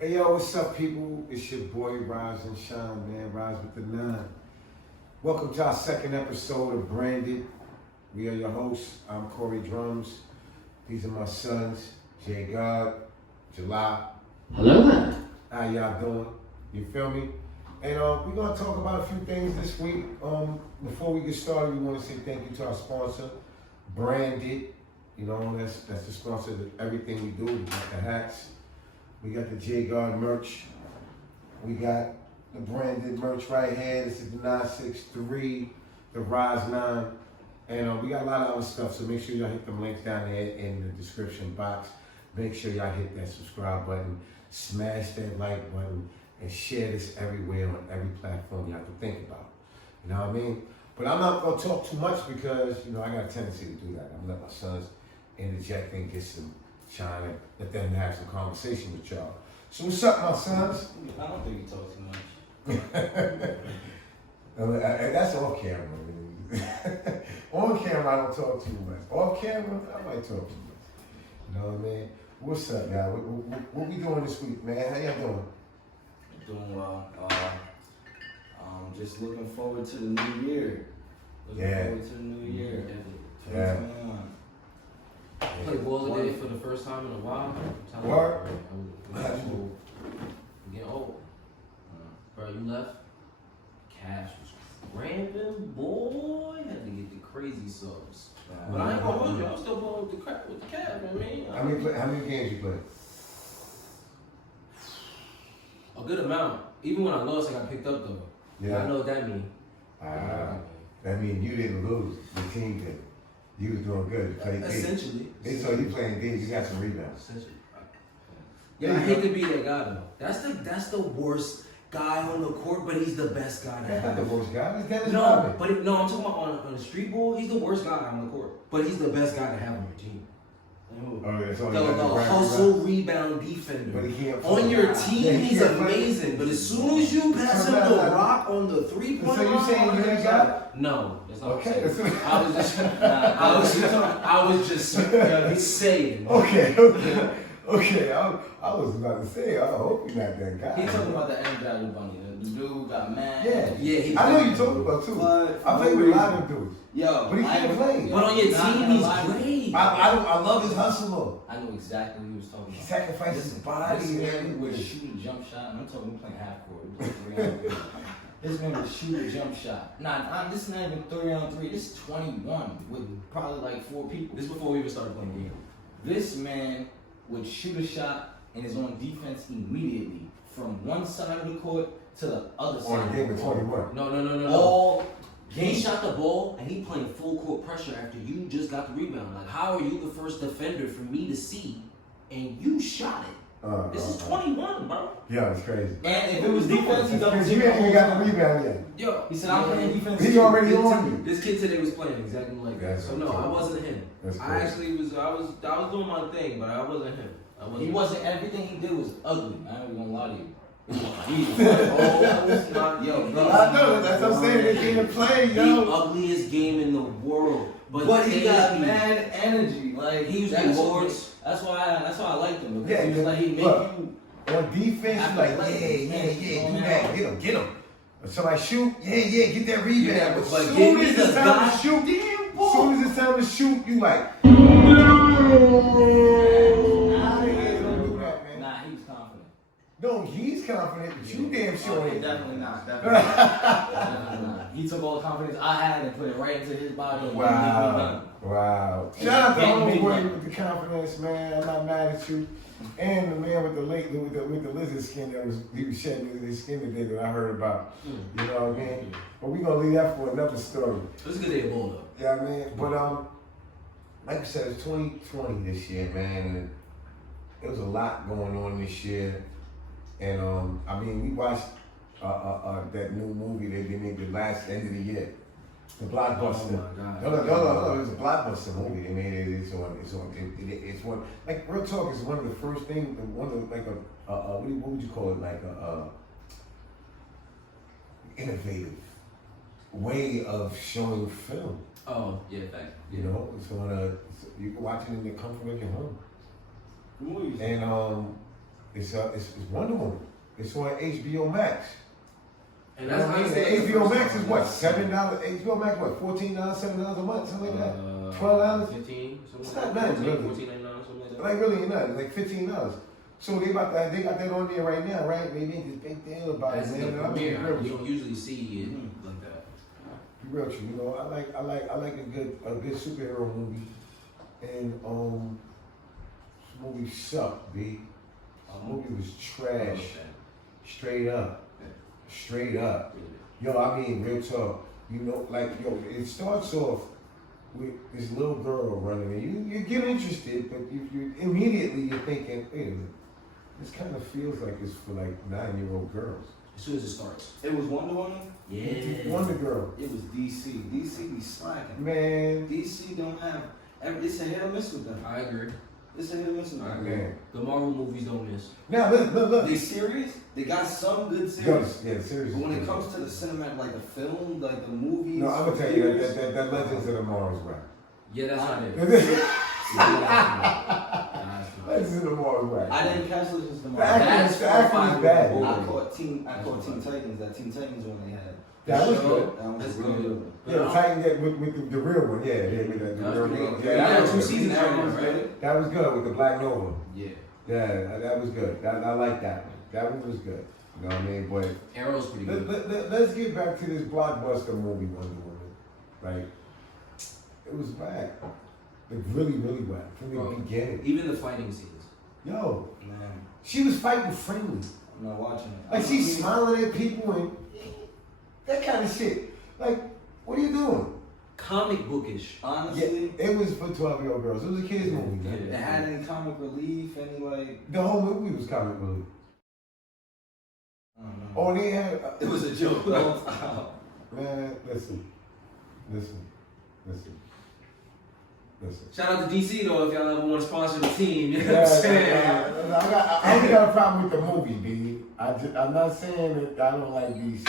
Hey yo, what's up, people? It's your boy Rise and Shine, man. Rise with the 9. Welcome to our second episode of Branded. We are your hosts. I'm Corey Drumz. These are my sons, J God, July. Hello there. How y'all doing? You feel me? And we're gonna talk about a few things this week. Before we get started, we want to say thank you to our sponsor, Branded. You know, that's the sponsor of everything we do. We got the hats. We got the J Guard merch. We got the Branded merch right here. This is the 963, the Rise 9. And we got a lot of other stuff, so make sure y'all hit them links down there in the description box. Make sure y'all hit that subscribe button, smash that like button, and share this everywhere on every platform y'all can think about. You know what I mean? But I'm not gonna talk too much because, you know, I got a tendency to do that. I'm gonna let my sons interject and get some shine and let them have some conversation with y'all. So what's up, my sons? I don't think you talk too much. That's off camera. On camera, I don't talk too much. Off camera, I might talk too much. You know what I mean? What's up, y'all? What we doing this week, man? How y'all doing? Doing well. Just looking forward to the new year. Yeah. 2021. Played balls today for the first time in a while. What? I'm getting old. Bro, you left. Cash was ramping, boy. Had to get the crazy subs. But I ain't gonna hold you. I'm still balling with the Cavs, man. How many games you played? A good amount. Even when I lost, I got picked up though. Yeah. I know what that means. That means you didn't lose. The team did. You was doing good. You played D. Essentially. They saw you playing D. You got some rebounds. Essentially. Yeah, I hate to be that guy though. That's the worst guy on the court, but he's the best guy. That's not the worst guy. It's Dennis No, Rodman. but I'm talking about on the street ball. He's the worst guy on the court, but he's the best guy to have on your team. Oh, yeah, so The hustle, rebound defender. But he can't On your team, Yeah, he he's can't play. amazing. But as soon as you pass him the rock on the 3-point So you line, saying you're that guy? No, that's not Okay. what I'm saying. I was just saying. Okay. I was about to say, I hope you're not that guy. He talking about the Energizer Bunny, the dude who got mad. Yeah. I know you talking about too. I played with a lot of dudes. Yo, But he can't play. But on your team, he's great. I love his hustle though. I know exactly what he was talking He about. sacrificed his body. This man would shoot a jump shot, and I'm talking, we're playing half court. We're playing 3 on 3. This man would shoot a jump shot. This is not even 3 on 3. This is 21 with probably like 4 people. This is before we even started playing games. This man would shoot a shot and is on defense immediately from one side of the court to the other side. On a game of 21. No. All He shot the ball and he playing full court pressure after you just got the rebound. Like, how are you the first defender for me to see and you shot it? This is 21, bro. Yeah, it's crazy. And if it was defense, he double Because team. you ain't even got the rebound yet. Yo, He said, I'm playing defense. He already on you. This kid today was playing exactly like that. That's So no, okay. I wasn't him. That's I cool. actually was. I was doing my thing, but I wasn't him. He wasn't, everything he did was ugly. I ain't gonna lie to you. That was not. Yo, bro. I know, that's what I'm saying. They can't play, The yo. ugliest game in the world. But he got technically, mad energy. Like He was that's rewards. That's why I liked him. Because Yeah, he was like, he make look. you. On defense, I you like, like yeah, it. do that, get him. If somebody shoot, get that rebound. Yeah, but but as give soon me as the it's time guy- to shoot, as soon as it's time to shoot, you like, I ain't gonna do that, man. Nah, he was confident. No, he's confident, but you damn sure Okay, ain't. definitely not. Definitely not. He took all the confidence I had and put it right into his body. And Wow. Shout out to homeboy with the confidence, man. I'm not mad at you. And the man with the lizard skin he was shedding his skin today that I heard about. You know what I mean? But we gonna leave that for another story. It was a good day of ball though. Yeah, man. But like I said, it's 2020 this year, man. And there was a lot going on this year. And I mean, we watched that new movie that they made the last end of the year. The blockbuster. Oh my God. No, it was a blockbuster movie. They made it. It's one. Like real talk is one of the first things. One of the, like what would you call it? Like a innovative way of showing film. Oh, yeah, fact. You know, you can watch it in the comfort of your home. Movies. And It's Wonder Woman. It's on HBO Max. And You know that's what I mean? honestly HBO Max is what, $7? HBO Max what, $14, $7 a month, something like that. $12. 15. It's not nothing, really. $14.99, something like that. Like really nothing, like $15. So they got that on there right now, right? They made this big deal about That's it, the man. I mean, premiere. be real You with don't you. usually see it like that. Be real with you, you know, I like a good superhero movie, and this movie sucked, B. This movie was trash, straight up. Yo, I mean, real talk. You know, like, yo, it starts off with this little girl running, and you get interested, but you immediately you're thinking, wait a minute, this kind of feels like it's for like 9-year-old girls. As soon as it starts. It was Wonder Woman? Yeah. Wonder Girl, It was DC. DC be slacking. man, DC don't have, it's a hit or miss with them. I agree. It's a hit or miss with them. man. The Marvel movies don't miss. Now look. They series, they got some good series. Yeah, seriously. But when it comes to the cinematic, like the film, like the movies. No, I'm gonna tell you that Legends of Tomorrow's right. Yeah, that's not it. Legends of Tomorrow's right. I didn't catch Legends of The Tomorrow. acting is bad. I caught Teen Titans. That Teen Titans one they had. That was good. That was That's really good. good. Yeah, the Titan with the real one. Yeah, with the real one. Yeah, that was two good. seasons right now, right? That was good with the Black Nova. Yeah. Yeah, that was good. I like that one. That one was good. You know what I mean? But Arrow's pretty good. let's get back to this blockbuster movie, Wonder Woman. Right? It was bad. Like really bad from the beginning. Even the fighting scenes. Yo, Man, she was fighting friendly. I'm not watching it. Like she's smiling at people and that kind of shit. Like, what are you doing? Comic bookish. Honestly, Yeah, it was for 12-year-old girls. It was a kids movie, man. it had any comic relief, any like. The whole movie was comic relief. I don't know. Oh, they had. It was a joke the whole time. Man, listen. Shout out to DC though if y'all ever want to sponsor the team. You know what Yeah, I'm saying? I only got a problem with the movie, B. I'm not saying that I don't like DC.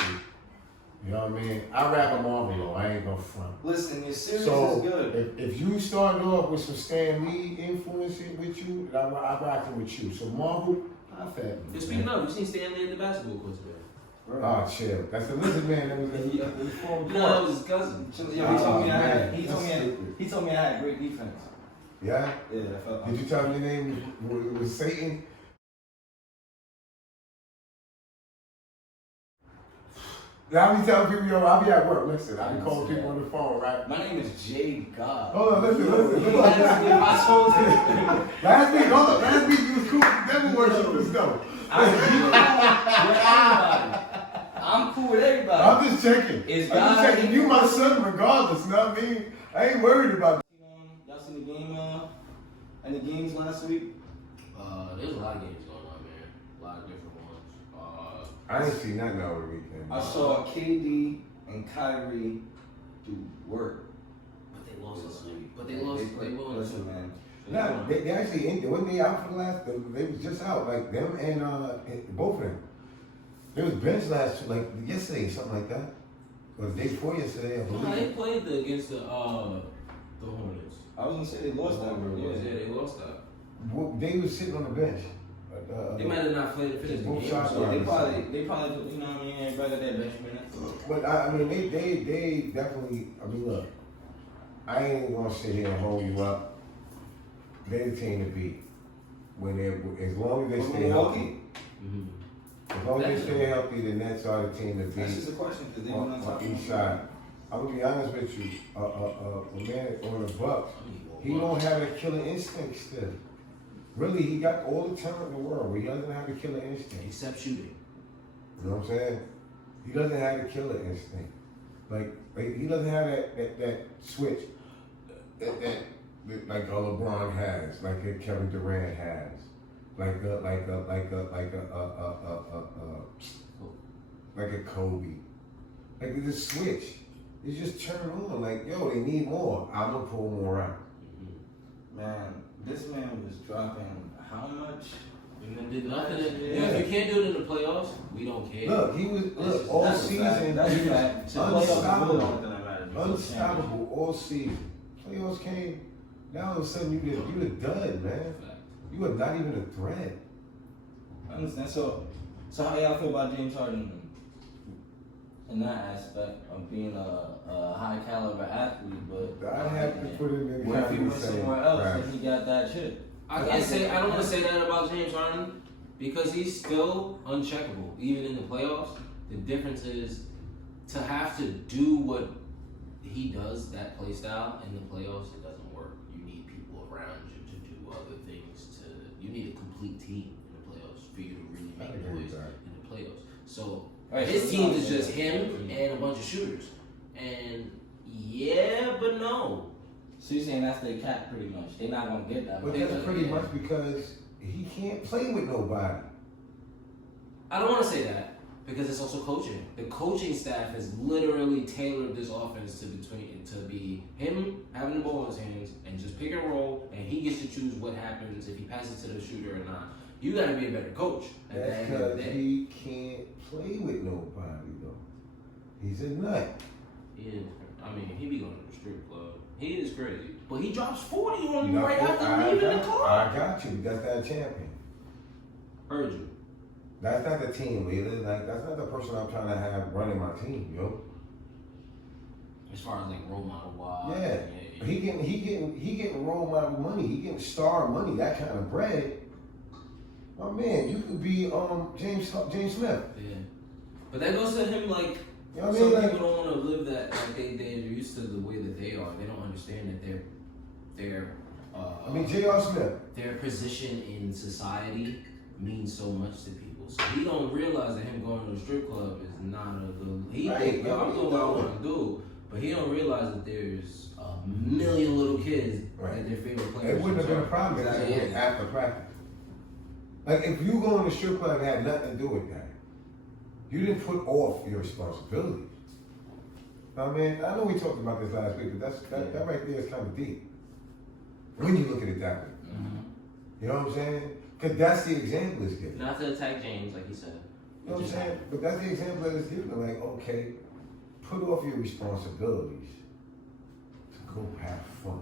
You know what I mean? I'd rather Marvel though. I ain't gonna front. Listen, your series So is good. if you started off with some Stan Lee influencing with you, I'm rocking with you. So Marvel, I've had. Just speaking of, you seen Stan Lee at the basketball court today? Oh, chill. That's the lizard man that was in the form. No, that was his cousin. Yo, he told me Oh, I had. man, He told me that's stupid. he told me I had great defense. Yeah? Yeah, I felt. Did you tell him your name was Satan? Now I be telling people, yo, I'll be at work. Listen, I be calling people on the phone, right? My name is Jay God. Hold on, listen. I told you. Last week you was cool with the devil worshipers though. I'm cool with everybody. I'm just checking. Is I'm just God- checking. You my son regardless, you know what I mean? I ain't worried about it. Y'all seen the game? Any games last week? There's a lot of games going on, man. A lot of different ones. I ain't seen nothing over the weekend. I saw KD and Kyrie do work. But they lost last week. But they lost. They won. Listen, man. Nah, they actually ended. When they out for the last, they was just out, like them and both of them. They was benched like yesterday, something like that. Or the day before yesterday, I No, believe. they played against the Hornets. I was gonna say they lost that one. Yeah, they lost that. They was sitting on the bench. They might have not played to finish the Both game. sides so were- They probably, you know what I mean, everybody their bench minutes. But I mean, they definitely. I mean, look, I ain't gonna sit here and hold you up. They the team to beat when they, as long as they stay healthy. Mm-hmm. As long as they stay healthy, the Nets are the team to That's beat just a question because they went on top. on each side. I'm gonna be honest with you. A man on the Bucks, he don't have a killer instinct still. Really, he got all the talent in the world, but he doesn't have a killer instinct. Except shooting. You know what I'm saying? He doesn't have a killer instinct. Like he doesn't have that switch that like a LeBron has, like a Kevin Durant has, like a Kobe. Like it's a switch. It's just turn on. Like yo, they need more. I'm gonna pull more out. Man, this man was dropping how much? And then did nothing. Yeah. Yeah, if you can't do it in the playoffs, we don't care. Look, he was all That's a season. fact. That's he a was fact. So playoffs is really the only thing that matters. unstoppable all season. Playoffs came. Now all of a sudden you the dud, man. You are not even a threat. I understand. So how y'all feel about James Harden in that aspect of being a high caliber athlete, but I have to put him in. what if he went somewhere else right. and he got that chip? I don't want to say that about James Harden because he's still uncheckable, even in the playoffs. The difference is to have to do what he does, that play style in the playoffs, it doesn't work. You need people around you to do other things. You need a complete team in the playoffs for you to really make noise in the playoffs. So his team is just him and a bunch of shooters. And yeah, but no. So you're saying that's their cap pretty much. They're not gonna get that. But that's pretty much because he can't play with nobody. I don't want to say that because it's also coaching. The coaching staff has literally tailored this offense to be him having the ball in his hands and just pick and roll, and he gets to choose what happens if he passes to the shooter or not. You got to be a better coach. That's because he can't play with nobody though. He's a nut. Yeah, I mean, he be going to the strip club. He is crazy. But he drops 40 on you right after leaving the club. I got you. That's not a champion. Heard you. That's not the team leader. Like, that's not the person I'm trying to have running my team, yo. As far as like role model wise. Yeah. He getting role model money. He getting star money, that kind of bread. My man, you could be James Smith. Yeah. But that goes to him like, you know what I some mean? people don't want to live that, like they're used to the way that they are. They don't understand that J.R. Smith. their position in society means so much to people. So he don't realize that him going to a strip club is not a good. He think, yo, I'm doing what I want to do, but he don't realize that there's a million little kids that their favorite players. It wouldn't have been a problem if they went after practice. Like if you go in the strip club and had nothing to do with that, you didn't put off your responsibilities. I mean, I know we talked about this last week, but that right there is kind of deep when you look at it that way. Mm-hmm. You know what I'm saying? Because that's the example it's given. Not to attack James, like he said. You know what I'm saying? But that's the example that it's given. Like, okay, put off your responsibilities to go have fun.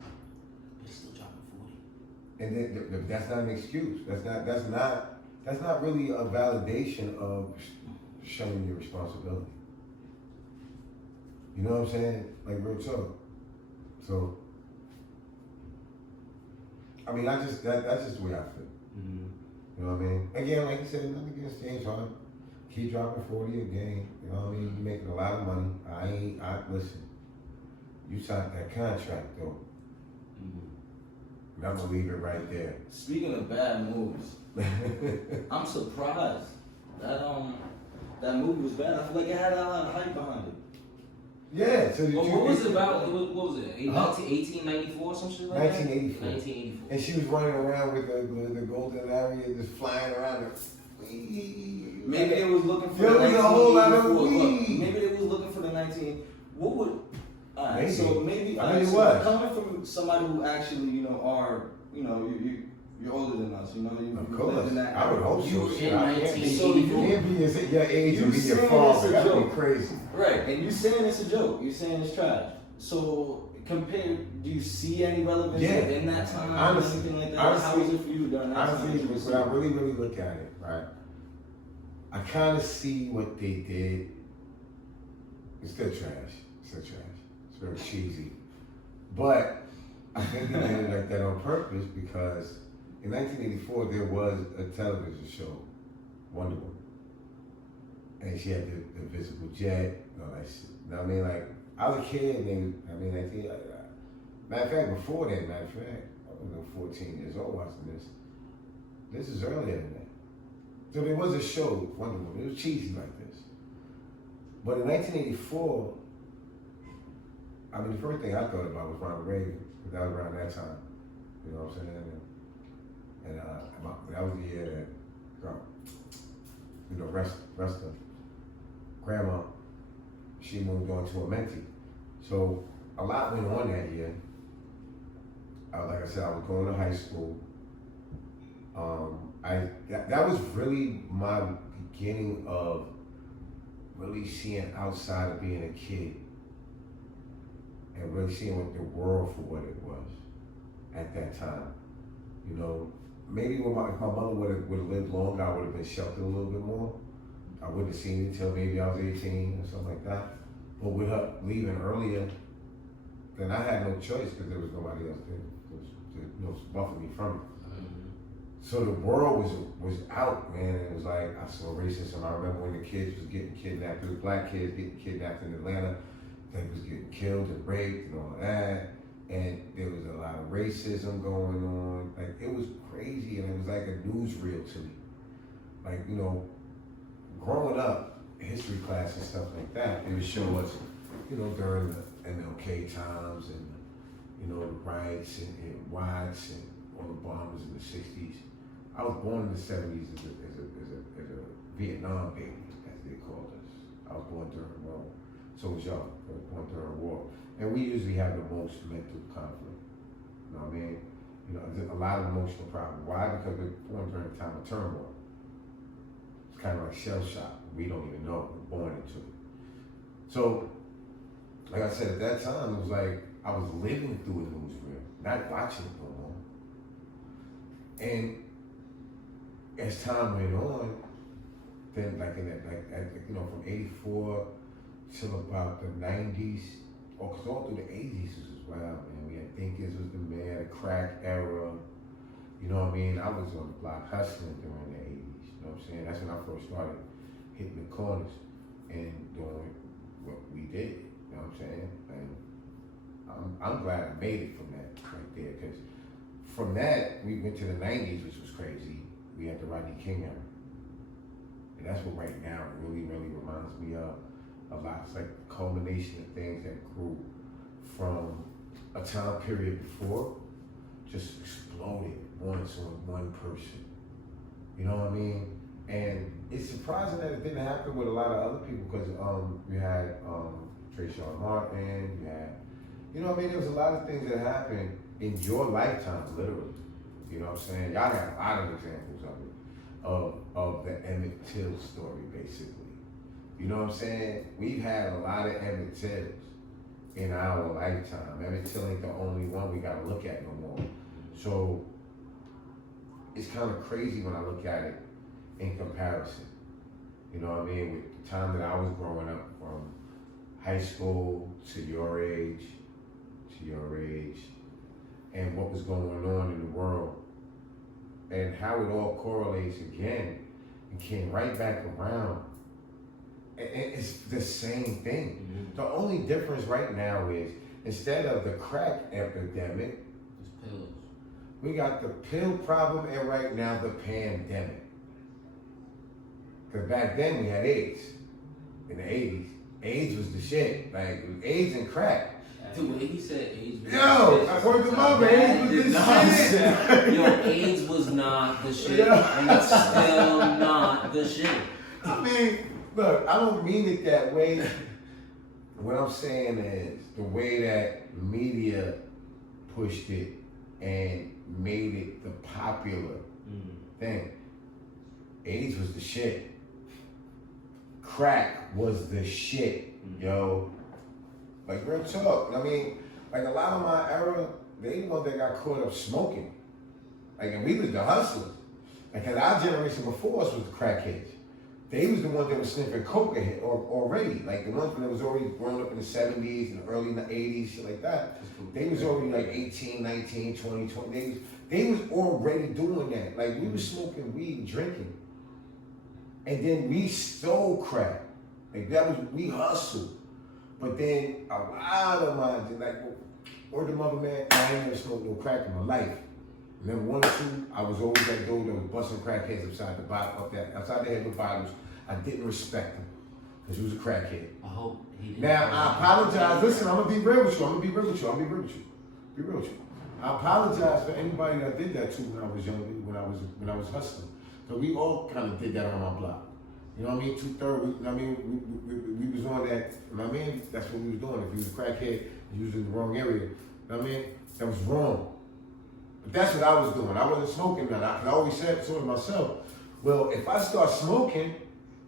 But he's still dropping 40. And then that's not an excuse. That's not really a validation of showing your responsibility. You know what I'm saying? Like real talk. So, I mean, that's just the way I feel. Mm-hmm. You know what I mean? Again, like you said, nothing against James Harden. Keep dropping 40 a game. You know what I mean? You're making a lot of money. Listen. You signed that contract though. Mm-hmm. And I'm gonna leave it right there. Speaking of bad moves, I'm surprised that movie was bad. I feel like it had a lot of hype behind it. Yeah. So what was it about? What was it? 1894 or some shit like 1984. that? 1984. And she was running around with the golden area just flying around. Maybe they was looking for There was a whole lot of weed. Maybe they was looking for the 19. What would? Alright, Maybe. so maybe I mean, it so was. coming from somebody who actually are you're older than us. You know, you Of live course. in that. I would hope so. You Shit, in I can't 1984. be- you can't be your age and be your saying father. it's a That'd be joke. crazy. Right, and you saying it's a joke. You're saying it's trash. So compared, do you see any relevance in that time Honestly, or anything like that? honestly, How was it for you during that Honestly, time? when I really look at it, right, I kind of see what they did. It's still trash. It's very cheesy. But I think they did it like that on purpose because in 1984 there was a television show, Wonder Woman. And she had the invisible jet and all that shit. You know what I mean? Like, I was a kid and matter of fact, before that, I was 14 years old watching this. This is earlier than that. So there was a show, Wonder Woman. It was cheesy like this. But in 1984, I mean, the first thing I thought about was Ronald Reagan. Because that was around that time. You know what I'm saying? And that was the year that, rest of grandma, she moved on to a mentee. So a lot went on that year. Like I said, I was going to high school. That was really my beginning of really seeing outside of being a kid and really seeing what the world for what it was at that time. You know, maybe if my mother would have lived longer, I would have been sheltered a little bit more. I wouldn't have seen it until maybe I was 18 or something like that. But with her leaving earlier, then I had no choice because there was nobody else to buffer me from it. So the world was out, man. It was like, I saw racism. I remember when the kids was getting kidnapped, the black kids getting kidnapped in Atlanta. They was getting killed and raped and all that. And there was a lot of racism going on. Like, it was crazy, and it was like a newsreel to me. Like, you know, growing up, history class and stuff like that, they would show us, you know, during the MLK times and, you know, the riots and Watts and all the bombers in the 60s. I was born in the 70s as a Vietnam baby, as they called us. I was born during the war. So was y'all. I was born during the war. And we usually have the most mental conflict. You know what I mean? You know, a lot of emotional problems. Why? Because we're born during a time of turmoil. It's kind of like shell shock. We don't even know. We're born into it. So, like I said, at that time, it was like I was living through a newsreel, not watching it no more. And as time went on, then like in that, like you know, from '84 till about the '90s, or cause all through the '80s as well, man. We had Thinkers was the man, the crack era. You know what I mean? I was on the block hustling during the '80s. You know what I'm saying? That's when I first started hitting the corners and doing what we did. You know what I'm saying? And I'm glad I made it from that right there, because from that we went to the '90s, which was crazy. We had the Rodney King era, and that's what right now really reminds me of a lot. It's like the culmination of things that grew from a time period before, just exploded once on one person. You know what I mean? And it's surprising that it didn't happen with a lot of other people, because we had Trayshawn Martin, you had, you know what I mean? There was a lot of things that happened in your lifetime, literally. You know what I'm saying? Y'all got a lot of examples of it, of the Emmett Till story, basically. You know what I'm saying? We've had a lot of Emmett Tills in our lifetime. Emmett Till ain't the only one we gotta look at no more. So it's kind of crazy when I look at it in comparison. You know what I mean? With the time that I was growing up, from high school to your age, and what was going on in the world, and how it all correlates again and came right back around. And it's the same thing. Mm-hmm. The only difference right now is, instead of the crack epidemic, it's pills. We got the pill problem, and right now the pandemic. Because back then we had AIDS in the 80s. AIDS was the shit. Like, it was AIDS and crack. The way he said AIDS was I heard the mother, AIDS was the shit. Yo, AIDS was not the shit, and it's still not the shit. I mean, look, I don't mean it that way. What I'm saying is, the way that media pushed it and made it the popular thing. AIDS was the shit. Crack was the shit, yo. Like, real talk. I mean, like, a lot of my era, they the ones that got caught up smoking. Like, and we was the hustlers. Like, cause our generation before us was the crackheads. They was the ones that was sniffing coke already. Like, the ones that was already grown up in the 70s and early 80s, shit like that. They was already like 18, 19, 20, 20. They was already doing that. Like, we was smoking weed and drinking. And then we stole crack. Like, that was, we hustled. But then a lot of mine, like, or the mother, man, I ain't never smoked no crack in my life. Remember, 1 or 2, I was always that dude that was busting crackheads outside the head with bottles. I didn't respect him, because he was a crackhead. I hope he didn't. Now, I apologize. Listen, I'm gonna be real with you. Be real with you. I apologize for anybody that did that to when I was younger, when I was hustling. Because we all kind of did that on my block. You know what I mean? 2/3. I mean, we was on that. You know what I mean? That's what we was doing. If you was a crackhead, you was in the wrong area. You know what I mean? That was wrong. But that's what I was doing. I wasn't smoking that. I always said to myself, well, if I start smoking,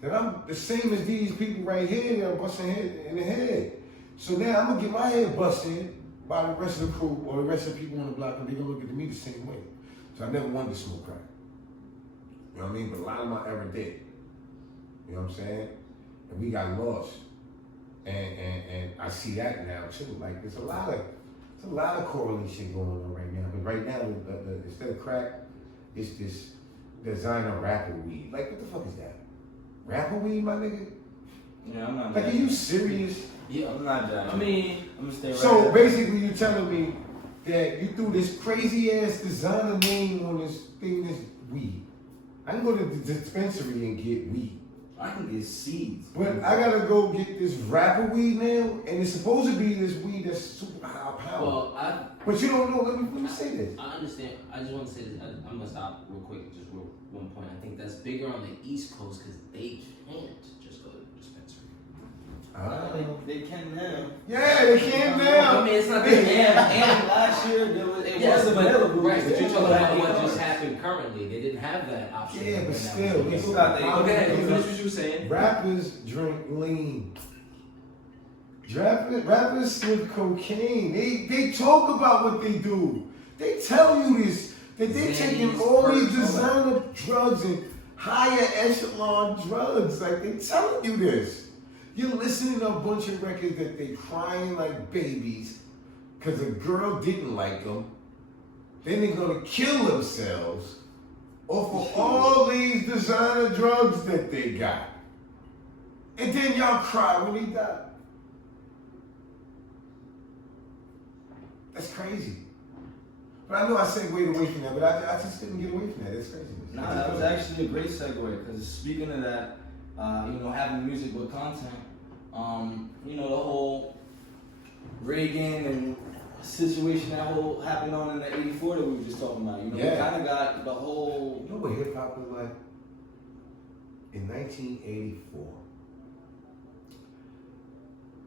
then I'm the same as these people right here that are busting head in the head. So now I'm gonna get my head busted by the rest of the crew or the rest of the people on the block, and they're gonna look at me the same way. So I never wanted to smoke crack. You know what I mean? But a lot of them I ever did. You know what I'm saying? And we got lost. And I see that now too. Like there's a lot of correlation going on right now. But right now, the instead of crack, it's this designer rapper weed. Like what the fuck is that? Rapper weed, my nigga? Yeah, I'm not. Like, are you serious? Yeah, I'm not judging. I mean, I'm gonna stay right So there. basically, you're telling me that you threw this crazy ass designer name on this thing, this weed. I can go to the dispensary and get weed. I can get seeds. But I gotta go get this rapper weed now, and it's supposed to be this weed that's super high power. well, But you don't know. Let me say this. I understand. I just want to say this. I'm gonna stop real quick. Just real one point. I think that's bigger on the East Coast because they can't just go to the dispensary. They can now. Yeah, they can now. I mean, it's not And last year it was available. Right, but you're talking about what $8. just happened currently. They didn't have that option. Yeah, but right still, now. it's Who got the- Okay, you finish what you were saying. Rappers drink lean. Rappers sniff cocaine. They talk about what they do. They tell you this. That they're taking all these designer drugs and higher echelon drugs. Like they telling you this. You're listening to a bunch of records that they crying like babies because a girl didn't like them. Then they're gonna kill themselves off of all these designer drugs that they got. And then y'all cry when he died. That's crazy. But I know I segued away from that, but I just didn't get away from that. That's crazy. Nah, that was actually a great segue because speaking of that, having music with content, the whole Reagan and situation that happened on in the '84 that we were just talking about. We kind of got the whole. You know what hip hop was like? In 1984.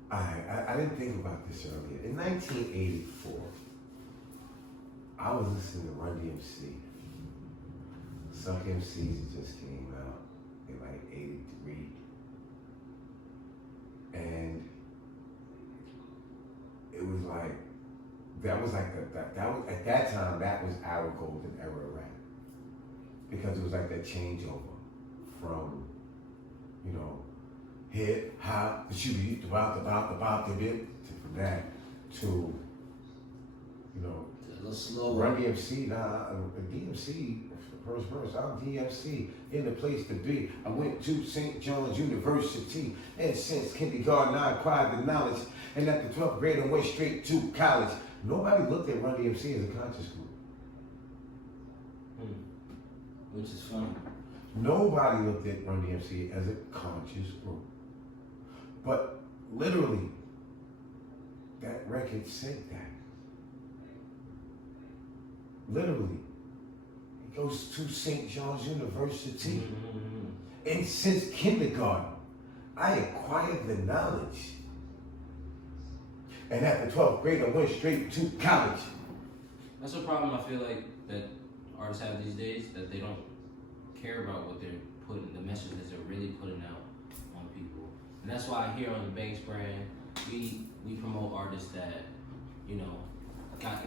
I didn't think about this earlier. In 1984, I was listening to Run DMC. Suck MCs just came out in like 83. And it was like, that was at that time, that was our golden era of rap. Because it was like that changeover from, hip hop, the shooty, from that to, A little slower. Run DMC, DMC, first verse, I'm DMC, in the place to be. I went to St. John's University, and since kindergarten I acquired the knowledge, and at the 12th grade I went straight to college. Nobody looked at Run DMC as a conscious group. Which is funny. Nobody looked at Run DMC as a conscious group. But literally, that record said that. Literally. It goes to St. John's University. And since kindergarten, I acquired the knowledge. And at the 12th grade, I went straight to college. That's a problem I feel like that artists have these days, that they don't care about what they're putting, the message that they're really putting out on people. And that's why here on the Banks brand, we promote artists that,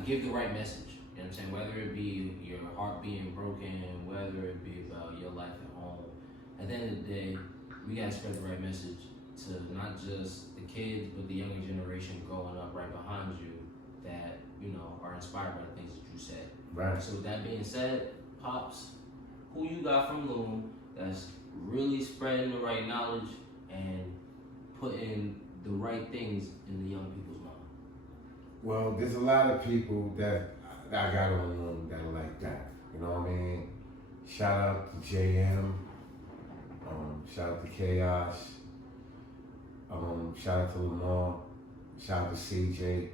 give the right message. You know what I'm saying? Whether it be your heart being broken, whether it be about your life at home. At the end of the day, we gotta spread the right message to not just the kids, but the younger generation growing up right behind you that, are inspired by the things that you said. Right. So with that being said, Pops, who you got from Loom that's really spreading the right knowledge and putting the right things in the young people's mind? Well, there's a lot of people that I got on them that are like that. You know what I mean? Shout out to JM. Shout out to Chaos. Shout out to Lamar. Shout out to CJ.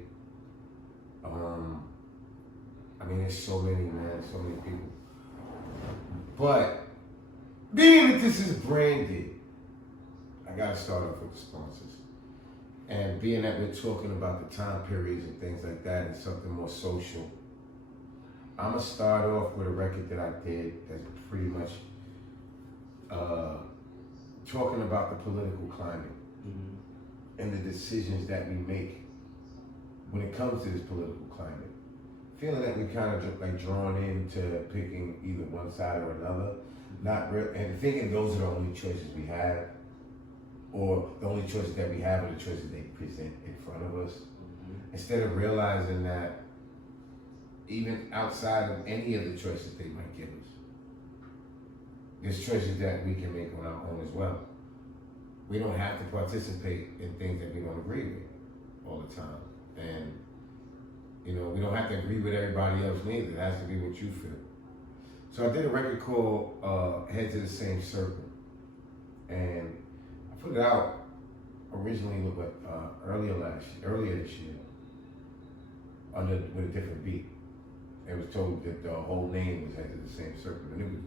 There's so many, man, so many people. But being that this is branded, I gotta start off with the sponsors. And being that we're talking about the time periods and things like that and something more social, I'm gonna start off with a record that I did that's pretty much talking about the political climate and the decisions that we make when it comes to this political climate. feeling that we kind of like drawn into picking either one side or another, and thinking those are the only choices we have, or the only choices that we have are the choices they present in front of us. Instead of realizing that even outside of any of the choices they might give us, there's choices that we can make on our own as well. We don't have to participate in things that we don't agree with all the time. And, you know, we don't have to agree with everybody else neither. It has to be what you feel. So I did a record called Head to the Same Circle. And I put it out originally with earlier this year, with a different beat. It was told that the whole name was Head to the Same Circle. And it was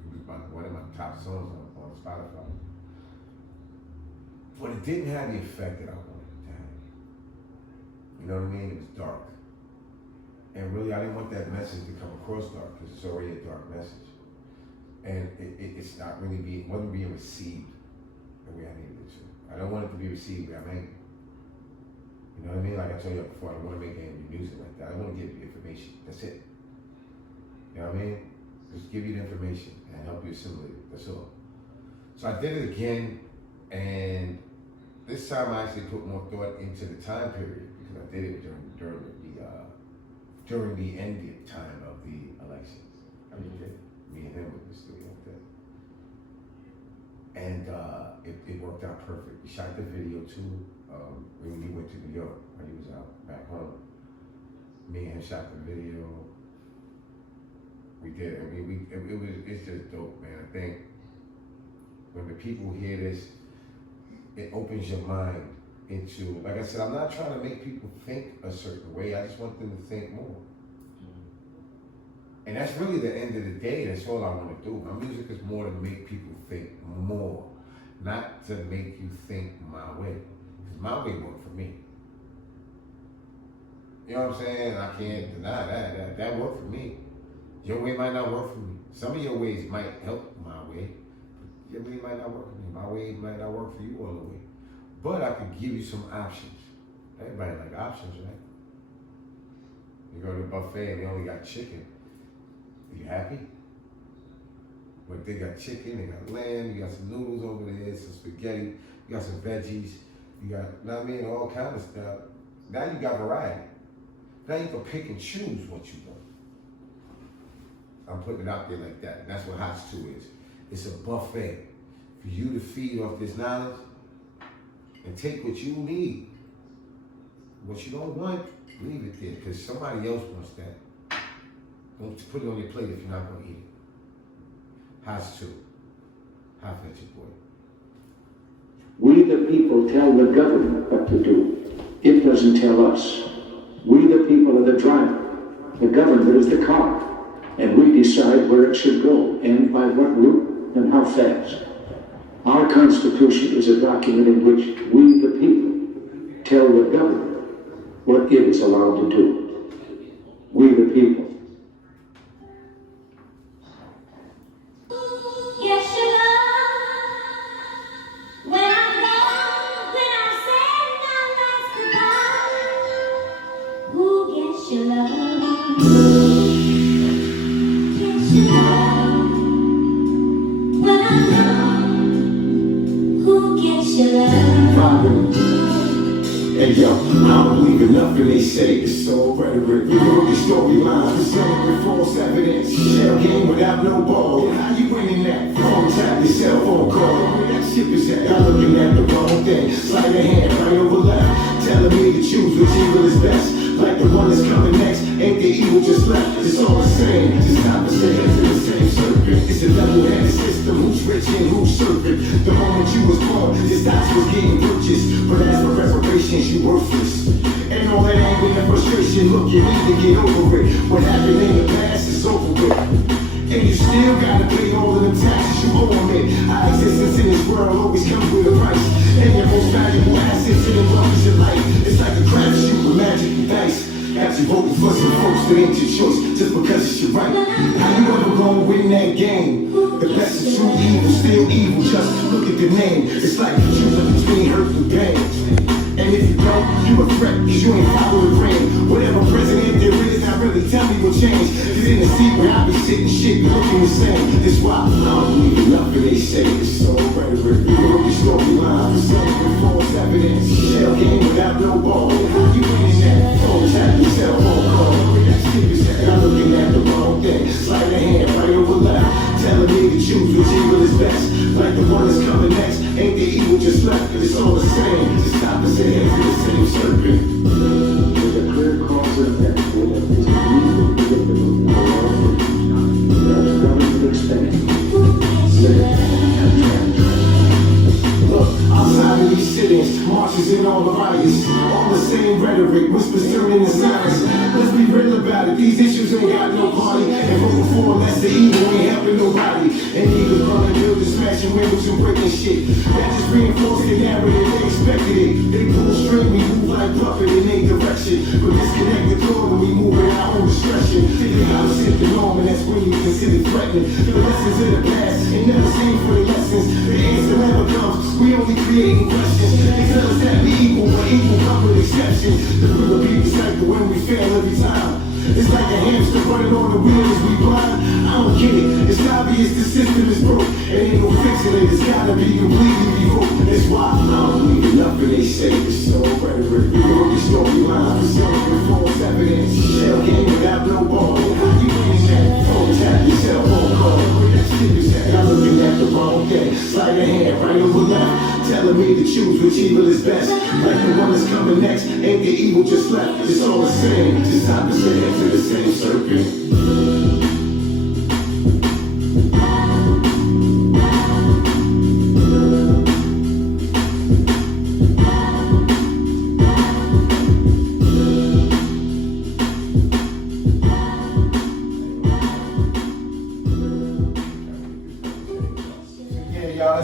one of my top songs on Spotify. But it didn't have the effect that I wanted it to have. You know what I mean? It was dark. And really, I didn't want that message to come across dark, because it's already a dark message. And it's not really wasn't being received the way I needed it to. I don't want it to be received where I'm angry. You know what I mean? Like I told you before, I don't want to make angry music like that. I want to give you information. That's it. You know what I mean? Just give you the information and help you assimilate it. That's all. So I did it again, and this time I actually put more thought into the time period, because I did it during the ending time of the elections. I mean, me and him were just doing that. And it worked out perfect. We shot the video too. When he went to New York, when he was out back home. Me and him shot the video. We did. I mean, it's just dope, man. I think when the people hear this, it opens your mind into, like I said, I'm not trying to make people think a certain way. I just want them to think more. And that's really the end of the day. That's all I want to do. My music is more to make people think more, not to make you think my way. Because my way worked for me. You know what I'm saying? I can't deny that. That worked for me. Your way might not work for me. Some of your ways might help my way. Your way might not work for me. My way might not work for you all the way. But I could give you some options. Everybody like options, right? You go to the buffet and they only got chicken. Are you happy? But they got chicken, they got lamb, you got some noodles over there, some spaghetti, you got some veggies, you got, you know what I mean, all kind of stuff. Now you got variety. Now you can pick and choose what you want. I'm putting it out there like that. And that's what Hot Stew is. It's a buffet for you to feed off this knowledge and take what you need. What you don't want, leave it there, because somebody else wants that. Don't put it on your plate if you're not going to eat it. Hot Stew. How fetch it, boy. We the people tell the government what to do. It doesn't tell us. We the people are the driver. The government is the car. And we decide where it should go and by what route and how fast. Our Constitution is a document in which we the people tell the government what it is allowed to do. We the people. Hey yo, I don't believe in nothing they say, it's all rhetoric. You wrote the storylines, presented with false evidence. Shell game without no ball. How you winning that? Phone tap your cell phone call. Where that ship is at? Y'all looking at the wrong thing. Slide a hand right over left, telling me to choose which evil is best. Like the one that's coming next, ain't the evil just left? It's all the same, just opposite ends of the same serpent. It's a level-headed system, who's rich and who's serpent. The moment you was born, this dots was getting purchased. But as for reparations, you worthless. And all that anger and frustration, look, you need to get over it. What happened in the past is over with. And you still gotta pay all of the taxes you owe on it. Our existence in this world always comes with a price. And your most valuable assets in the world is your life. It's like a crapshoot with magic and dice. Got you voting for some folks that ain't your choice just because it's your right. How you ever gonna win that game? The best of true evil, still evil, just look at the name. It's like you're choosing between hurt and pain. And if you don't, you a threat, cause you ain't follow the brain. Whatever president there is, now really tell me will change. Get in the seat where I be sitting shit, looking the same. That's why I don't believe in nothing they say. It's so rhetoric. You know the storyline. Presented with false evidence. Shell game without no ball. How you winning that? Phone tap yourself, phone call. That serious. I'm looking at the wrong thing. Slide a hand right over left. Telling me to choose which evil is best. Like the one that's coming next. Ain't the evil just left? It's all the same. Just stop and say it's the same serpent. There's a clear cause and effect with a reasonable predictable that government expecting. Look, outside of these cities, marches in all the riots, all the same rhetoric, whispers turning to silence. Let's be real about it, these issues ain't got no party. And vote for unless the evil ain't helping nobody. And niggas running buildings, smashing windows and breaking shit. That just reinforced the narrative, they expected it. They pull string, we move like puppet in any direction. But disconnect the door when we move in our own discretion. Figure out to set the norm, and that's when you consider threatening. The lessons in the past ain't never seen for the lessons. The answer never comes, we only creating questions. They tell us that we equal, but equal come with exceptions. The real repeat the cycle when we fail every time. It's like a hamster running on the wheels, we blind. I don't get it, it's obvious the system is broke. Ain't no fixing it, it's gotta be completely revoked. That's why I don't believe in nothing they say. It's so rhetoric, we know the storyline. Presented with false evidence. Shell game without no ball. How you winning that? Phone tap yourself, phone call. That shit is that. I'm looking at the wrong thing. Slide a hand right over left. Telling me to choose which evil is best. Like the one that's coming next. Ain't the evil just left? It's all the same. Just stop and say it to the same serpent.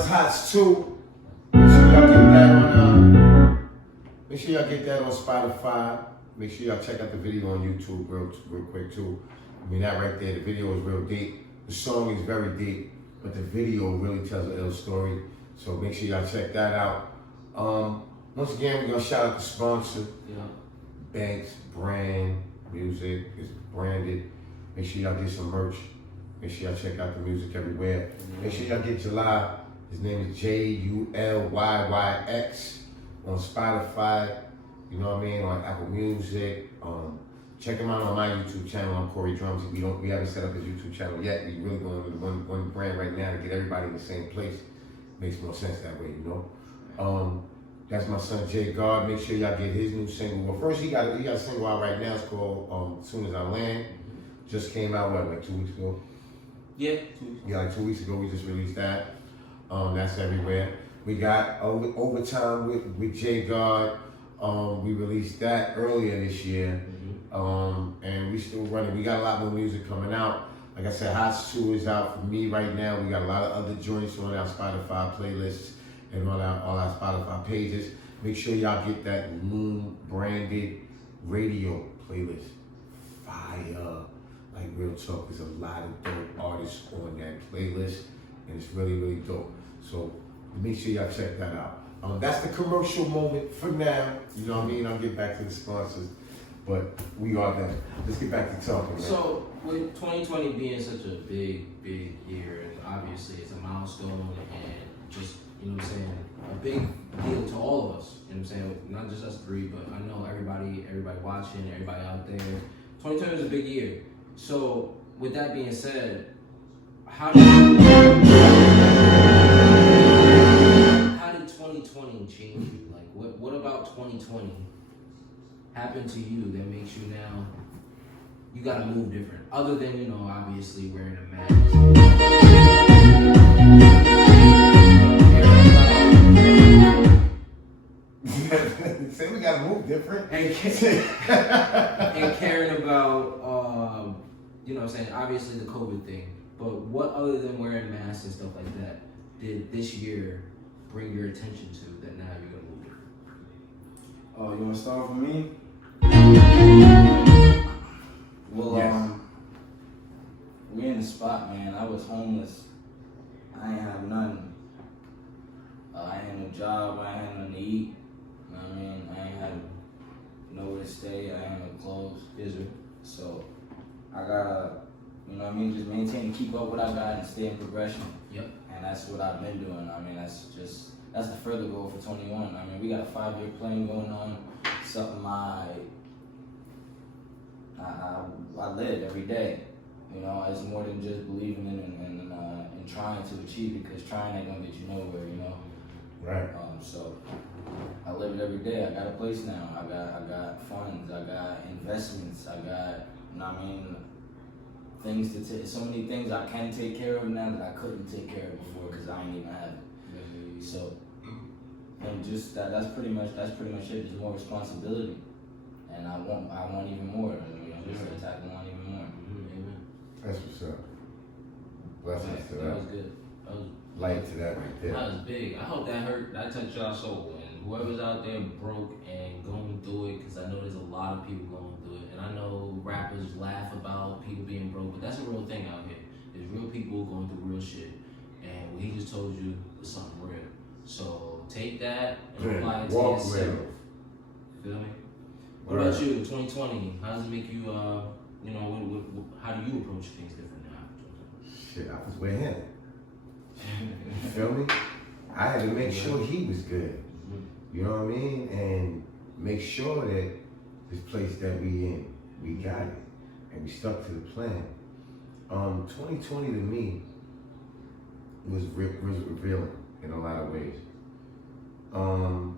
Hots too. Make sure y'all get that on. Make sure y'all get that on Spotify. Make sure y'all check out the video on YouTube real quick too. I mean that right there, the video is real deep. The song is very deep, but the video really tells an ill story. So make sure y'all check that out. Once again, we're gonna shout out the sponsor. Yeah. Banks, brand, music is branded. Make sure y'all get some merch. Make sure y'all check out the music everywhere. Make sure y'all get July. His name is Julyyx on Spotify, you know what I mean, on Apple Music. Check him out on my YouTube channel. I'm Corey Drumz. We haven't set up his YouTube channel yet. We really going with one brand right now to get everybody in the same place. Makes more sense that way, you know. That's my son Jay God. Make sure y'all get his new single. Well, first he got a single out right now. It's called Soon As I Land. Just came out like 2 weeks ago. Yeah, 2 weeks. Yeah, like 2 weeks ago we just released that. That's everywhere. We got Overtime with Jay God. We released that earlier this year. And we still running. We got a lot more music coming out. Like I said, Hots 2 is out for me right now. We got a lot of other joints on our Spotify playlists and on all our Spotify pages. Make sure y'all get that Moon branded radio playlist. Fire. Like real talk, there's a lot of dope artists on that playlist. And it's really, really dope. So make sure y'all check that out. That's the commercial moment for now. You know what I mean? I'll get back to the sponsors. But we are there. Let's get back to talking, man. So with 2020 being such a big year, and obviously it's a milestone and just, you know what I'm saying, a big deal to all of us. You know what I'm saying? Not just us three, but I know everybody watching, everybody out there. 2020 was a big year. So with that being said, how did 2020 change you? Like, what about 2020 happened to you that makes you now, you gotta move different? Other than, you know, obviously wearing a mask. Say we gotta move different. And caring about, you know what I'm saying, obviously the COVID thing. But what other than wearing masks and stuff like that did this year bring your attention to that now you're gonna move different? Oh, you wanna start with me? Well, Yes. we in the spot, man. I was homeless. I ain't have nothing. I ain't had no job. I ain't had nothing to eat. You know what I mean? I ain't had nowhere to stay. I ain't had no clothes. Is it? So I gotta, you know what I mean, just maintain and keep up what I got and stay in progression. Yep. And that's what I've been doing. I mean, that's the further goal for 21. I mean, we got a 5-year plan going on. Something I live every day. You know, it's more than just believing in and trying to achieve it, because trying ain't gonna get you nowhere, you know. Right. So I live it every day. I got a place now. I got funds. I got investments. I got, you know what I mean, things to take. So many things I can take care of now that I couldn't take care of before because I ain't even have it. So, and just that's pretty much it. There's more responsibility, and I want even more. You know, just attacking on even more. Amen. That's what's up. Blessings to That that. was good. That was Light to that right there. That was big. I hope that touched y'all soul. And whoever's out there broke and going through it, because I know there's a lot of people going through it. And I know rappers laugh about people being broke, but that's a real thing out here. There's real people going through real shit. And what he just told you was something real. So take that and apply it to Walk yourself. real. Feel me? What about you, 2020? How does it make you, how do you approach things different now? Shit, I was with him. You feel me? I had to make sure he was good. You know what I mean? And make sure that this place that we in, we got it. And we stuck to the plan. 2020 to me was revealing in a lot of ways. Number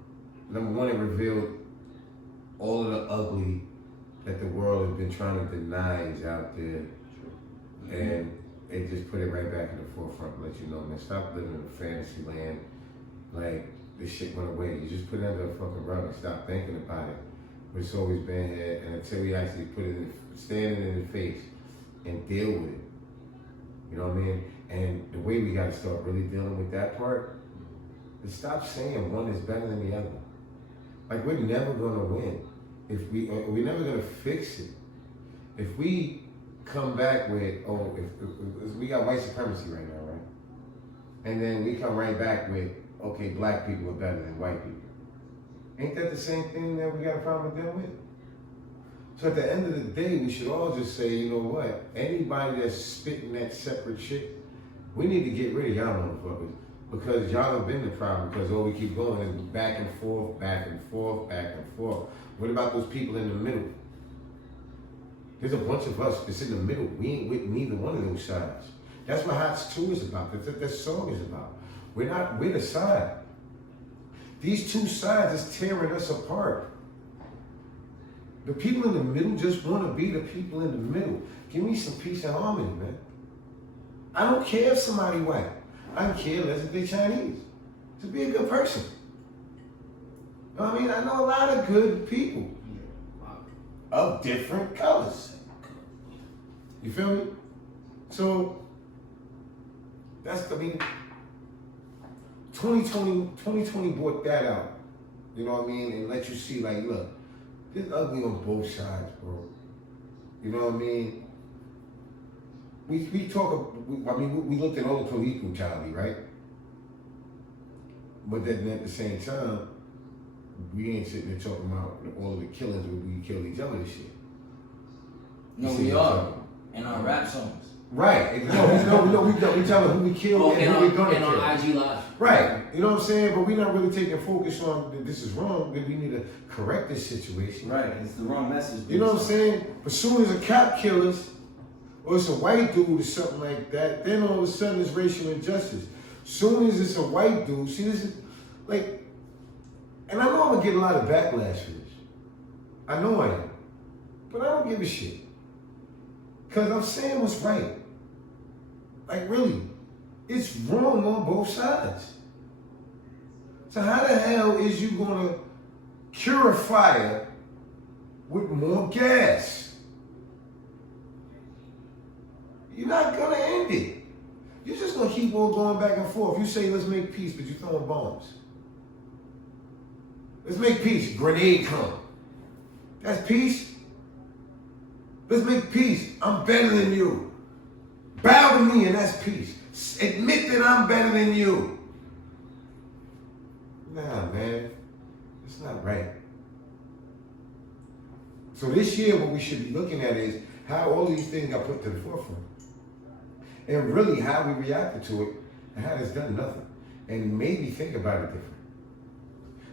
one, it revealed all of the ugly that the world has been trying to deny is out there. And it just put it right back in the forefront and let you know, man, stop living in a fantasy land. Like, this shit went away. You just put it under a fucking rug and stop thinking about it. But it's always been here, and until we actually put it in, stand it in the face and deal with it. You know what I mean? And the way we gotta start really dealing with that part is stop saying one is better than the other. Like, we're never gonna win. We're never gonna fix it. If we come back with, if we got white supremacy right now, right? And then we come right back with, okay, black people are better than white people. Ain't that the same thing that we got a problem with them with? So at the end of the day, we should all just say, you know what? Anybody that's spitting that separate shit, we need to get rid of y'all motherfuckers. Because y'all have been the problem, because all we keep going is back and forth, back and forth, back and forth. What about those people in the middle? There's a bunch of us that's in the middle. We ain't with neither one of those sides. That's what Hots 2 is about. That's what that song is about. We're the side. These two sides is tearing us apart. The people in the middle just want to be the people in the middle. Give me some peace and harmony, man. I don't care if somebody white. I don't care less if they're Chinese. Just be a good person. You know what I mean? I know a lot of good people of different colors. You feel me? So, 2020 brought that out. You know what I mean? And let you see, like, look, this ugly on both sides, bro. You know what I mean? We looked at all the police brutality, right? But then at the same time, we ain't sitting there talking about all of the killings where we killed each other and shit. No, we are. In our rap songs. Right. We telling who we killed and who we're gonna kill. On IG Live. Right. You know what I'm saying? But we're not really taking focus on that this is wrong, that we need to correct this situation. Right. It's the wrong message. You know what I'm saying? But soon as a cop kills us, or it's a white dude or something like that, then all of a sudden it's racial injustice. Soon as it's a white dude, see, this is like, and I know I'm gonna get a lot of backlash for this. I know I am. But I don't give a shit. Because I'm saying what's right. Like, really, it's wrong on both sides. So how the hell is you gonna cure a fire with more gas? You're not gonna end it. You're just gonna keep on going back and forth. You say, let's make peace, but you're throwing bombs. Let's make peace. Grenade come. That's peace. Let's make peace. I'm better than you. Bow to me and that's peace. Admit that I'm better than you. Nah, man. It's not right. So this year what we should be looking at is, how all these things got put to the forefront. And really how we reacted to it and how it's done nothing. And made me think about it different.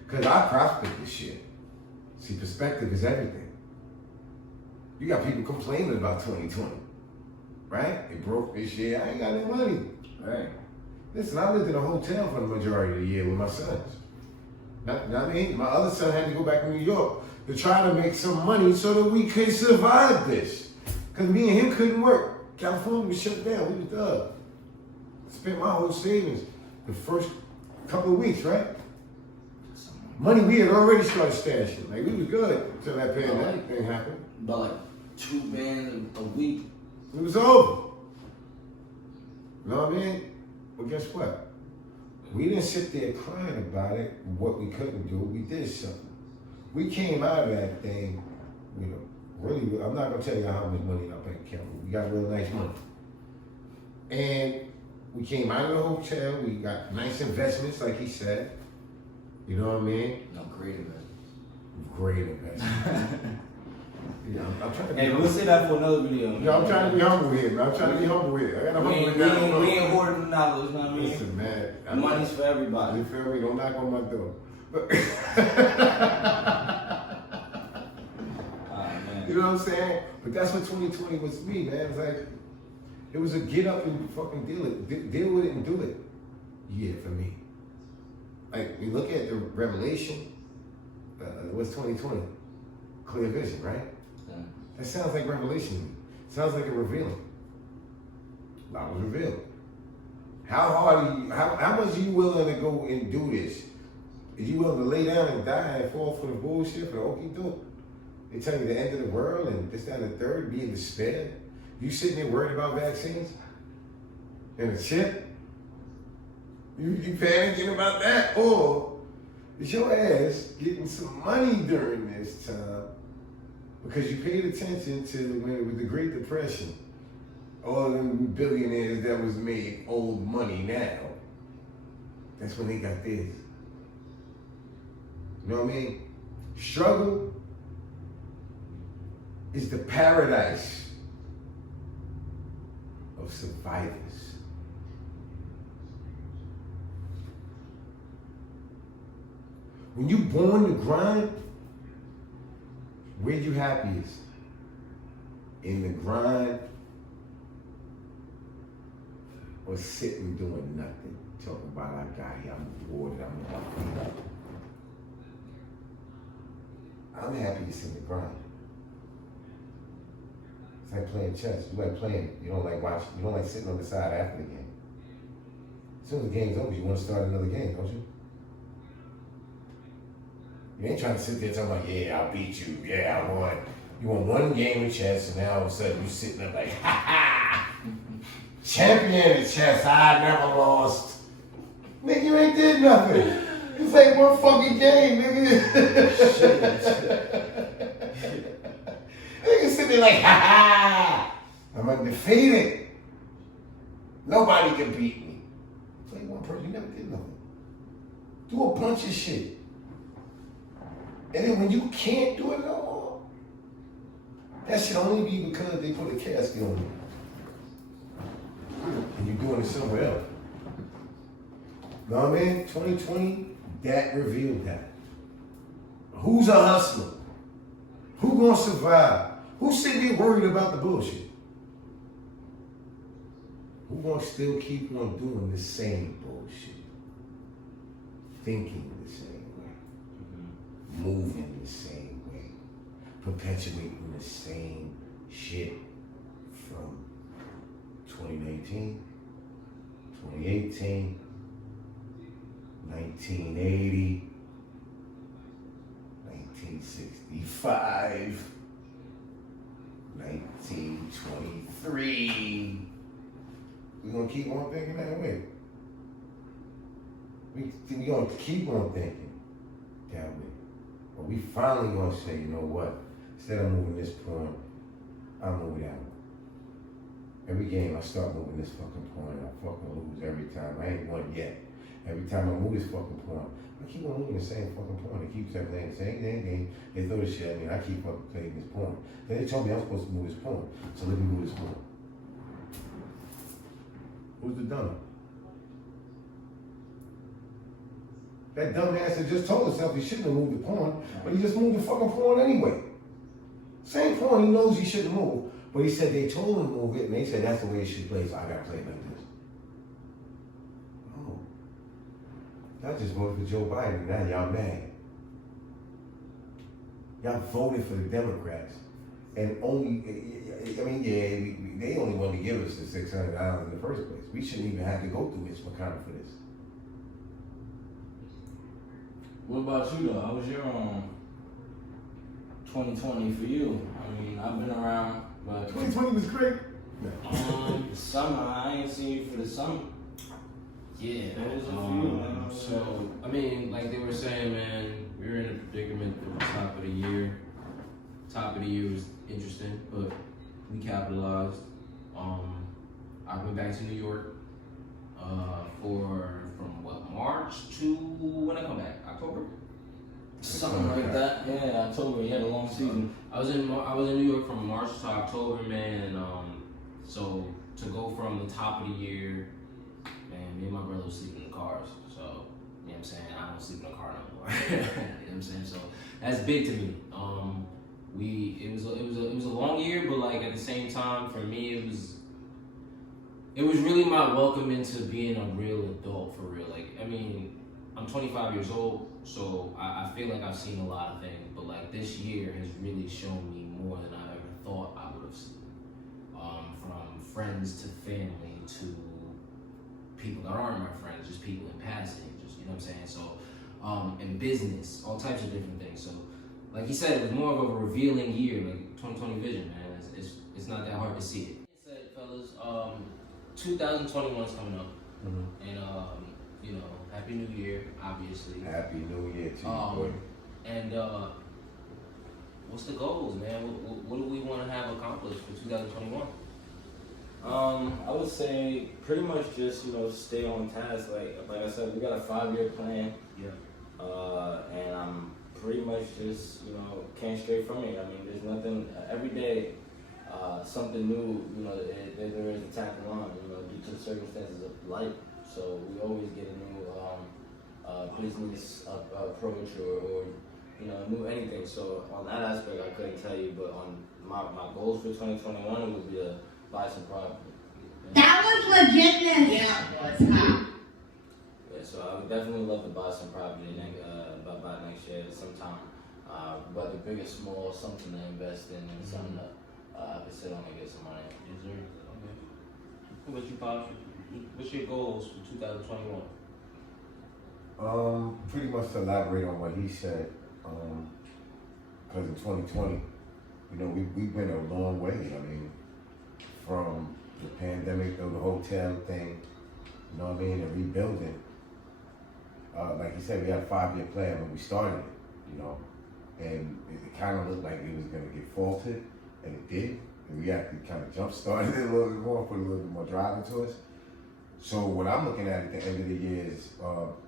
Because I prospect this shit. See, perspective is everything. You got people complaining about 2020, right? They broke this year. I ain't got no money. Right. Listen, I lived in a hotel for the majority of the year with my sons. I mean, my other son had to go back to New York to try to make some money so that we could survive this. Because me and him couldn't work. California was shut down. We was done. Spent my whole savings the first couple of weeks, right? Money we had already started stashing. Like, we was good until that pandemic thing happened. But like 2 bands a week. It was over. You know what I mean? But guess what? We didn't sit there crying about it, what we couldn't do. We did something. We came out of that thing, you know, really, I'm not gonna tell you how much money in our bank account, but we got real nice money. And we came out of the hotel, we got nice investments, like he said. You know what I mean? No, great investment. Great investment. Yeah, I'm trying to be Hey, we'll say that for another video. Man. Yeah, I'm trying to be humble here, man. I'm trying to be humble here. I gotta humble we ain't hoarding the knowledge, you know what I mean? Listen, man. Money's for everybody. You feel me? Don't knock on my door. Man. You know what I'm saying? But that's what 2020 was to me, man. It was like, it was a get up and fucking deal with it and do it. Yeah, for me. Like, we look at the revelation, what's 2020? Clear vision, right? Yeah. That sounds like revelation to me. Sounds like a revealing. A lot was revealed. How hard are you, how much are you willing to go and do this? Are you willing to lay down and die and fall for the bullshit, for the okey doke? They tell you the end of the world and this, that, and the third, be in despair. You sitting there worried about vaccines and a chip? You panicking about that? Or is your ass getting some money during this time because you paid attention to when it was the Great Depression? All them billionaires that was made old money now. That's when they got this. You know what I mean? Struggle is the paradise of survivors. When you born to grind, where you happiest? In the grind or sitting doing nothing? Talking about I got here, I'm bored, I'm happy. I'm happiest in the grind. It's like playing chess. You like playing, you don't like watching, you don't like sitting on the side after the game. As soon as the game's over, you want to start another game, don't you? You ain't trying to sit there talking about, yeah, I beat you, yeah, I won. You won one game of chess, and now all of a sudden you sitting there like, ha ha! Champion of chess, I never lost. Nigga, you ain't did nothing. It's like one fucking game, nigga. Nigga sitting there like, ha ha! I'm undefeated. Nobody can beat me. It's like one person, you never did nothing. Do a bunch of shit. And then when you can't do it no more, that should only be because they put a casket on you. And you're doing it somewhere else. Know what I mean? 2020, that revealed that. Who's a hustler? Who gonna survive? Who's sitting there worried about the bullshit? Who gonna still keep on doing the same bullshit? Thinking the same way. Moving the same way. Perpetuating the same shit from 2019, 2018, 1980, 1965, 1923. We're gonna keep on thinking that way. We're gonna keep on thinking that way. But we finally gonna say, you know what? Instead of moving this point, I'm moving that one. Every game I start moving this fucking point, I fucking lose every time. I ain't won yet. Every time I move this fucking porn, I keep on moving the same fucking porn. They keep saying the same thing. They throw this shit at me. I keep fucking playing this porn. Then they told me I'm supposed to move this porn. So let me move this porn. Who's the dumb? That dumbass had just told himself he shouldn't have moved the porn, but he just moved the fucking porn anyway. Same porn he knows he shouldn't move, but he said they told him to move it, and they said that's the way it should play, so I gotta play it like this. Oh. Y'all just voted for Joe Biden, and now y'all mad. Y'all voted for the Democrats, and only, they only wanted to give us the $600 in the first place. We shouldn't even have to go through Mitch McConnell for this. What about you though? How was your 2020 for you? I mean, I've been around, but 2020 was great. summer, I ain't seen you for the summer. Yeah. What was it for you, man? So, I mean, like they were saying, man, we were in a predicament at the top of the year. Top of the year was interesting, but we capitalized. I went back to New York from March to when I come back? October? Something like that. Yeah, October. You had a long season. I was in New York from March to October, man. And so to go from the top of the year, man, me and my brother was sleeping in the cars. So you know what I'm saying, I don't sleep in a car no more. You know what I'm saying? So that's big to me. It was a long year, but like at the same time, for me, it was really my welcome into being a real adult for real. Like, I mean, I'm 25 years old, so I feel like I've seen a lot of things, but like this year has really shown me more than I ever thought I would have seen. From friends to family to people that aren't my friends, just people in passing, just, you know what I'm saying? So, in business, all types of different things. So, like you said, it was more of a revealing year, like 2020 vision, man. It's not that hard to see it. Like I said, fellas, 2021 is coming up, and you know, Happy New Year, obviously. Happy New Year to you, boy. And what's the goals, man? What do we want to have accomplished for 2021? I would say pretty much just, stay on task. Like I said, we got a 5-year plan. Yeah. And I'm pretty much just, can't stray from it. I mean, there's nothing, every day, something new, there is a tackle on, due to the circumstances of life. So we always get a new business approach or new anything. So on that aspect, I couldn't tell you, but on my goals for 2021 would be to buy some property. That was legitness. Yeah, it was hot. Yeah, so I would definitely love to buy some property by next year sometime. Whether big or small, something to invest in and something that I could sit on and get some money. Yes, sir. Okay. What about you, Pops? What's your goals for 2021? Pretty much to elaborate on what he said, because in 2020, we went a long way. I mean, from the pandemic to the hotel thing, and rebuilding. Like you said, we had a 5-year plan when we started it, and it kind of looked like it was going to get faltered, and it did. And we actually kind of jump-started it a little bit more, put a little bit more drive into us. So what I'm looking at the end of the year is,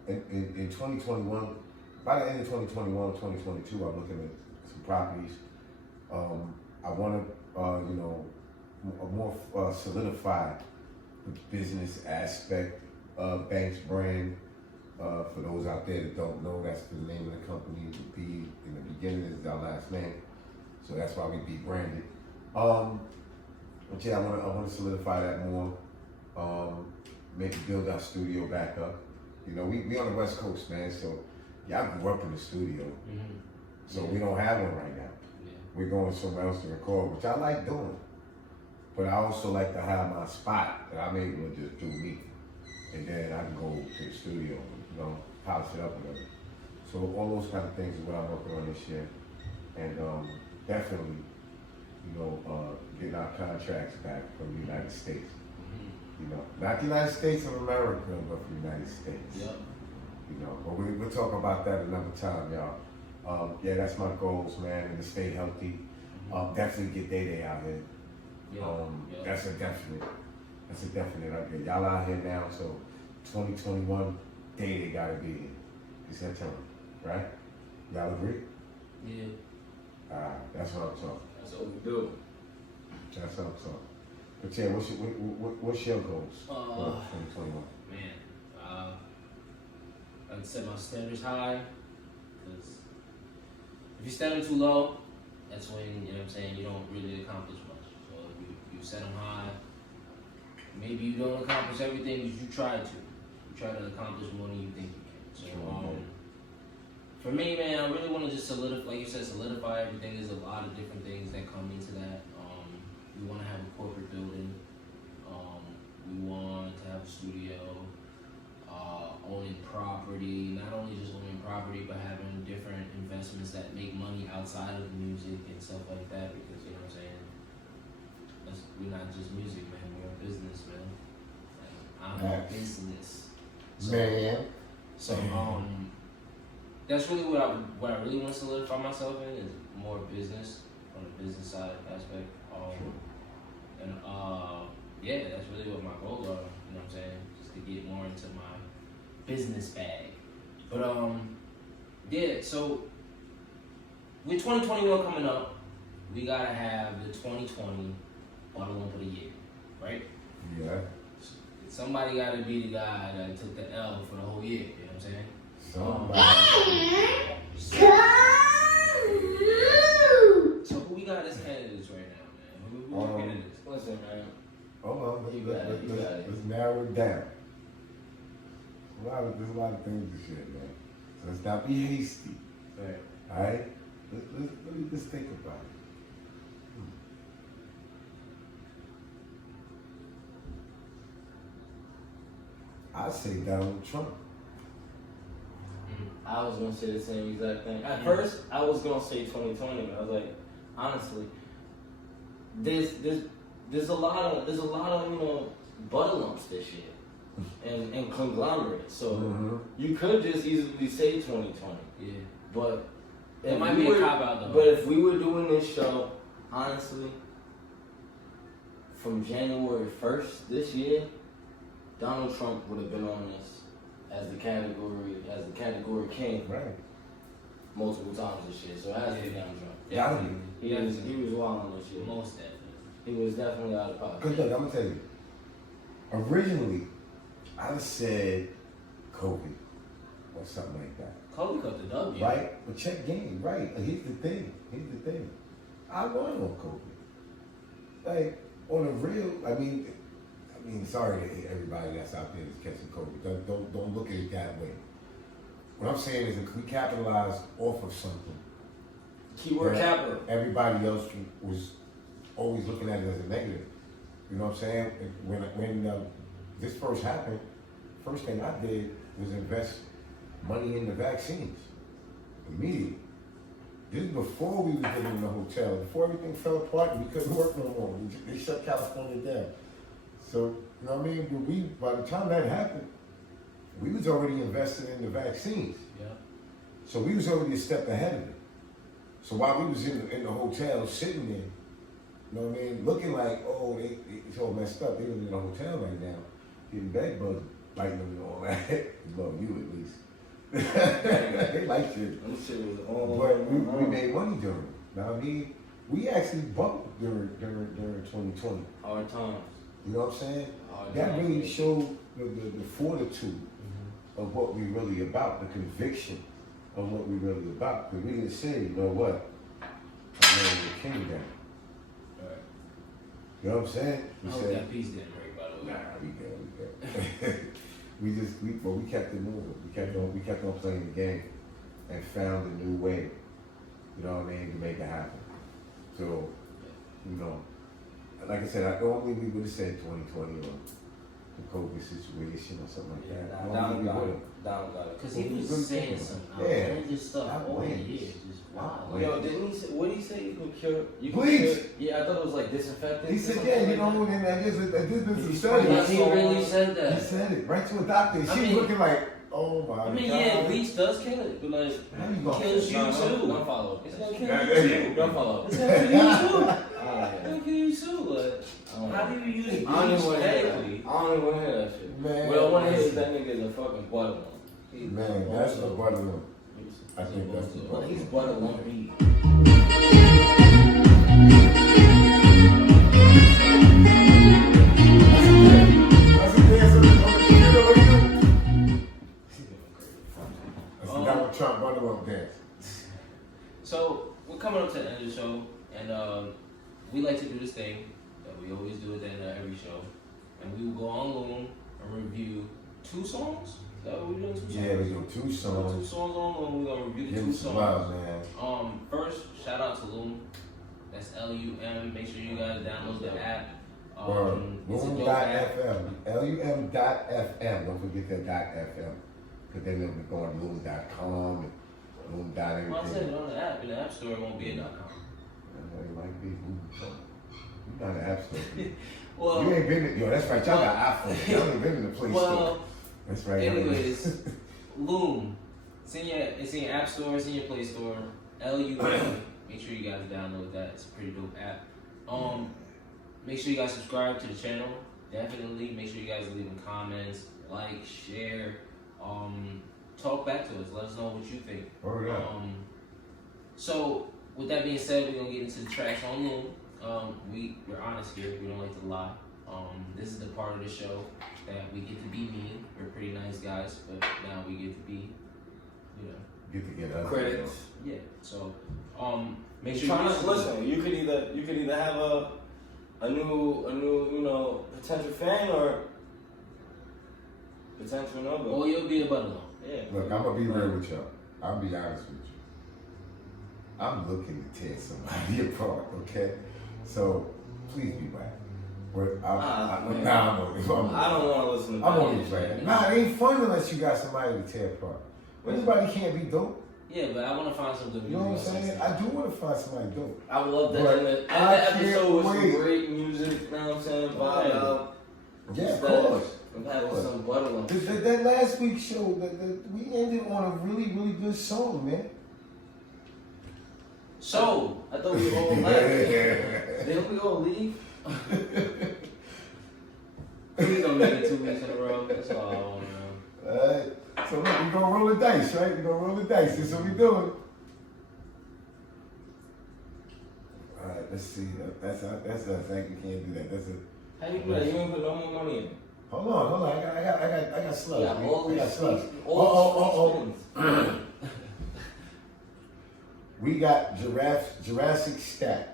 in 2021, by the end of 2021, 2022, I'm looking at some properties. I want to, more solidify the business aspect of Banks Brand. For those out there that don't know, that's the name of the company. The B in the beginning is our last name, so that's why we BBRANDED. But yeah, I want to solidify that more. Maybe build our studio back up. We on the West Coast, man. So yeah, I grew up in the studio, so we don't have one right now. Yeah. We're going somewhere else to record, which I like doing. But I also like to have my spot that I'm able to just do me, and then I can go to the studio, polish it up a little. So all those kind of things is what I'm working on this year, and definitely, getting our contracts back from the United States. Not the United States of America, but the United States. Yep. But we'll talk about that another time, y'all. Yeah, that's my goals, man, and to stay healthy. Definitely get Day out here. Yeah. That's a definite out here. Y'all out here now, so 2021, day they gotta be here. It's that time, right? Y'all agree? Yeah. That's what I'm talking. That's what we do. That's what I'm talking. But yeah, what's your goals for 2021? Man, I'd set my standards high, because if you set them too low, that's when, you know what I'm saying, you don't really accomplish much. So if you set them high, maybe you don't accomplish everything that you try to. You try to accomplish more than you think you can. So for me, man, I really want to just solidify, like you said, solidify everything. There's a lot of different things that come into that. We want to have a corporate building. We want to have a studio, owning property, not only just owning property, but having different investments that make money outside of music and stuff like that, because, you know what I'm saying, we're not just music, man, we're a business, man. I'm a business. So, that's really what I really want to solidify myself in, is more business, on the business side aspect. And yeah, that's really what my goals are, you know what I'm saying? Just to get more into my business bag. But yeah, so with 2021 coming up, we gotta have the 2020 bottle lump of the year, right? Yeah. Somebody gotta be the guy that took the L for the whole year, you know what I'm saying? So who we got as candidates right now, man? Who candidates? Listen, man. Hold on, let's narrow it down. There's a lot of things to share, man. So let's not be hasty. Right. Alright? Let me just think about it. I'd say Donald Trump. I was gonna say the same exact thing. At first, I was gonna say 2020, but I was like, honestly, there's a lot of you know, butter lumps this year, and conglomerates. So you could just easily say 2020. Yeah. But it might be a cop out though. But if we were doing this show, honestly, from January 1st this year, Donald Trump would have been on this as the category king, right, multiple times this year. So it has to be Donald Trump. Yeah, He was wild on this year. Most definitely. He was definitely out of pocket. Cause look, I'm gonna tell you. Originally, I'd have said Kobe or something like that. Kobe got the W. Right? But check game, right? Here's the thing. I won on Kobe. Like, on a real, I mean, sorry to everybody that's out there that's catching Kobe. Don't look at it that way. What I'm saying is that we capitalized off of something. Keyword capital. Everybody else was always looking at it as a negative. You know what I'm saying? When this first happened, first thing I did was invest money in the vaccines immediately. This is before we were living in the hotel, before everything fell apart and we couldn't work no more. They shut California down. So, you know what I mean? By the time that happened, we was already invested in the vaccines. Yeah. So we was already a step ahead of it. So while we was in the hotel sitting there, you know what I mean, looking like, oh, it's all messed up. They was in the hotel right now, getting bed bugs biting them and all that. Well, you at least. They like shit. But we made money during it. Now I mean, we actually bumped during 2020. Hard times. You know what I'm saying? That really showed the fortitude of what we really about, the conviction of what we really about. Because we didn't say, you know what, I'm laying the king down. Right. You know what I'm saying? We I hope said, that piece didn't break, by the way. nah, we good. we kept it moving. We kept on playing the game and found a new way, you know what I mean, to make it happen. So, you know, like I said, normally we would have said 2020 or the COVID situation or something like that. Down got Normally it. Because he was saying some outrageous stuff all year. Just wow. Yo, didn't he say, what did he say? You can cure? Bleach. Yeah, I thought it was like disinfectant. He said, yeah, you know, and I guess this study. He really said that. He said it right to a doctor. She was looking like, oh my God. Yeah, bleach does kill it, but like, it kills you too. Don't follow. It's gonna kill you too. Don't follow. It's gonna kill you too. It's gonna kill you too. Like, how do you use bleach medically? I don't even want to hear that shit. Man, what I want to hear is that nigga is a fucking butt one. Man, that's the butter one. I think that's the butter. He's butter one meat. Trump butter up dance. So we're coming up to the end of the show, and we like to do this thing that we always do at the end of every show, and we will go on Loom and review 2 songs. Is that what we're doing? 2 songs? Yeah, we do 2 songs. 2 songs on Loom. We're gonna review the 2 songs. Love, man. First, shout out to Loom. That's LUM. Make sure you guys download the app. Loom.fm. LUM.fm. Don't forget that .fm. Because then they'll be going to loom.com and loom.everything. Well, I said it on the app. In the app store, it won't be a .com. It might be. You're not an app store. Well, you ain't been in, yo, that's right. Y'all got iPhones. Y'all ain't been in the Play Store. That's right. Anyways, Loom. It's in your app store. It's in your Play Store. LUM. Make sure you guys download that. It's a pretty dope app. Make sure you guys subscribe to the channel. Definitely. Make sure you guys are leaving comments, like, share. Talk back to us. Let us know what you think. So with that being said, we're gonna get into the tracks on Loom. We're honest here. We don't like to lie. This is the part of the show that we get to be mean. We're pretty nice guys, but now we get to be, get to get us credits. Yeah. So make sure you listen. You could either have a new potential fan or potential number. Or you'll be a bundle. Yeah. Look, I'm gonna be real with y'all. I'll be honest with you. I'm looking to tear somebody apart, okay? So please be back. I don't want to listen to that. I'm only playing. Nah, it ain't fun unless you got somebody to tear apart. Everybody can't be dope. Yeah, but I want to find some good music. You know what I'm saying? I do want to find somebody dope. I would love that. And the episode with some great music, you know what I'm saying? Vibe out. Yeah, of course. I'm having some butter on. That last week's show, we ended on a really, really good song, man. So, I thought we were all left. Then we gonna leave? Please don't make it 2 weeks in a row. That's all I want to know. Alright. So look, we gonna roll the dice, right? We gonna roll the dice. That's what we doing. Alright, let's see. That's us. We can't do that. That's a. How you do that? You ain't put no more money in. Hold on. I got slugs. Yeah, all these slugs. Oh. We got Jurassic Stack.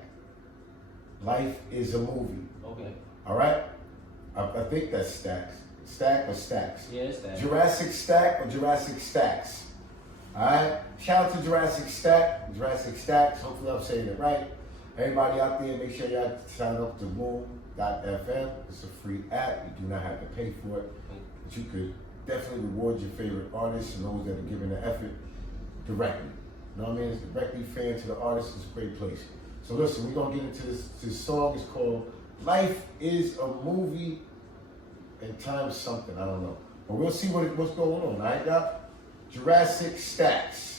Life is a movie. Okay. All right. I think that's Stacks. Stack or Stacks? Yeah, it's that. Jurassic Stack or Jurassic Stacks? All right. Shout out to Jurassic Stacks. Hopefully I'm saying it right. Everybody out there, make sure y'all sign up to Loom.fm. It's a free app. You do not have to pay for it. But you could definitely reward your favorite artists and those that are giving the effort directly. You know what I mean? It's directly fan to the artist. It's a great place. So listen, we're going to get into this song. It's called Life is a Movie and Times Something. I don't know. But we'll see what's going on. All right, y'all? Jurassic Stacks.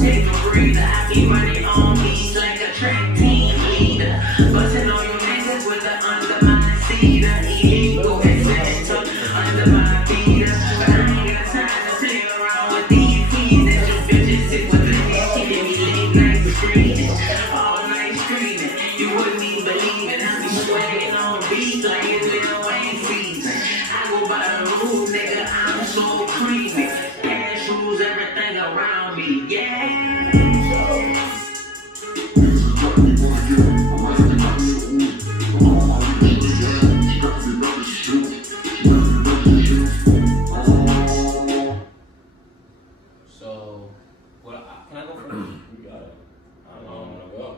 take a breather. I be running on beats like a track team leader. Busting on your niggas with the undermine cedar. Illegal accidental under my feeder. But I ain't got time to play around with these keys. That your bitches sit with the late night screaming. All night screaming. You wouldn't even believe it. I be swagging on beats like it's Lil Wayne season. I go by the rules, nigga. I'm so creepy. Cash rules everything around me. Yeah. So, can I go first? You got it. I don't want to go.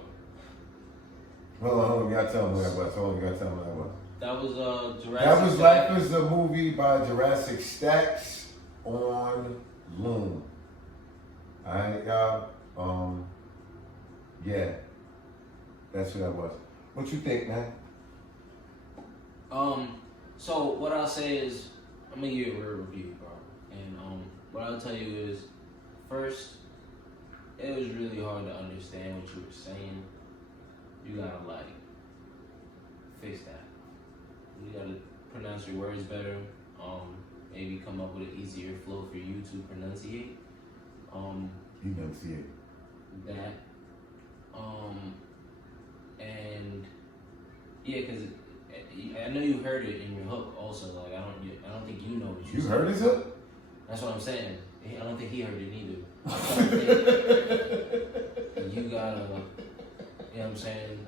Hold on, you gotta tell me what that was. Hold on, you gotta tell me what that was. That was Jurassic. That was Stack. Life is a movie by Jurassic Stacks on Loom. Alright, y'all. Yeah. That's what that was. What you think, man? So what I'll say is, I'm gonna give you a real review, bro. And what I'll tell you is, first, it was really hard to understand what you were saying. You gotta like fix that. You gotta pronounce your words better. Maybe come up with an easier flow for you to pronunciate. Enunciate. That. And yeah, cause I know you heard it in your hook also. Like I don't think you know what You heard his hook? That's what I'm saying. I don't think he heard it either. You gotta, you know what I'm saying,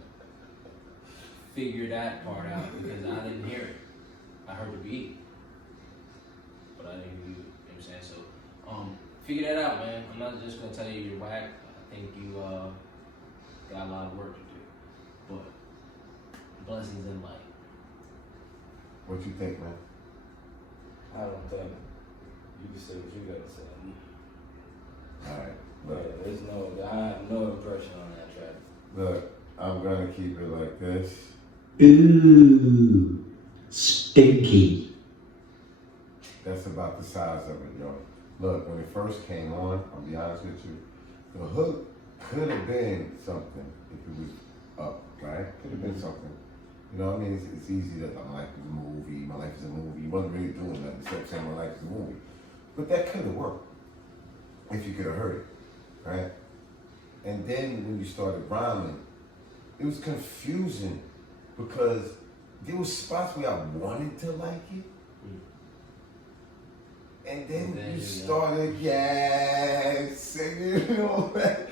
figure that part out because I didn't hear it. I heard the beat, but I didn't hear you. You know what I'm saying? So, figure that out, man. I'm not just gonna tell you you're whack. I think you got a lot of work to do, but blessings in life. What you think, man? I don't think. You can say what you gotta say. Alright. But there's I have no impression on that track. Look, I'm gonna keep it like this. Ooh, stinky. That's about the size of it, yo. Look, when it first came on, I'll be honest with you, the hook could have been something if it was up, right? Could have been something. You know what I mean? It's easy that my life is a movie, my life is a movie. You wasn't really doing nothing except saying my life is a movie. But that could have worked if you could have heard it, right? And then when you started rhyming, it was confusing because there was spots where I wanted to like it. And then you started singing all that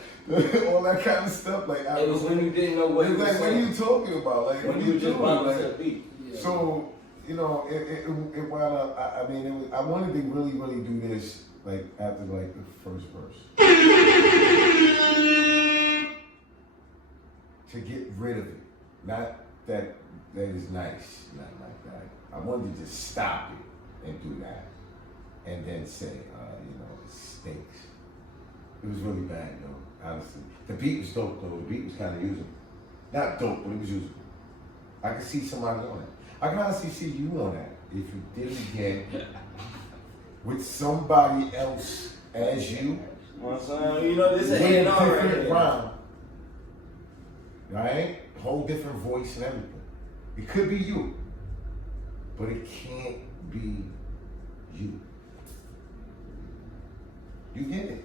kind of stuff. Like It was when you didn't know what it was like, what are you talking about? Like, when what you you just doing? wanted Like, to beat. Yeah. so, you know, it wound up, I mean, it was, I wanted to really, really do this, like, after, like, the first verse. To get rid of it. Not that is nice, nothing like that. I wanted to just stop it and do that. And then say, you know, it stinks. It was really bad, though, honestly. The beat was dope, though. The beat was kind of usable. Not dope, but it was usable. I could see somebody on it. I can honestly see you on that if you did it again with somebody else as you. You know, this is a with A&R right different here. rhyme. Right? Whole different voice and everything. It could be you, but it can't be you. You get it.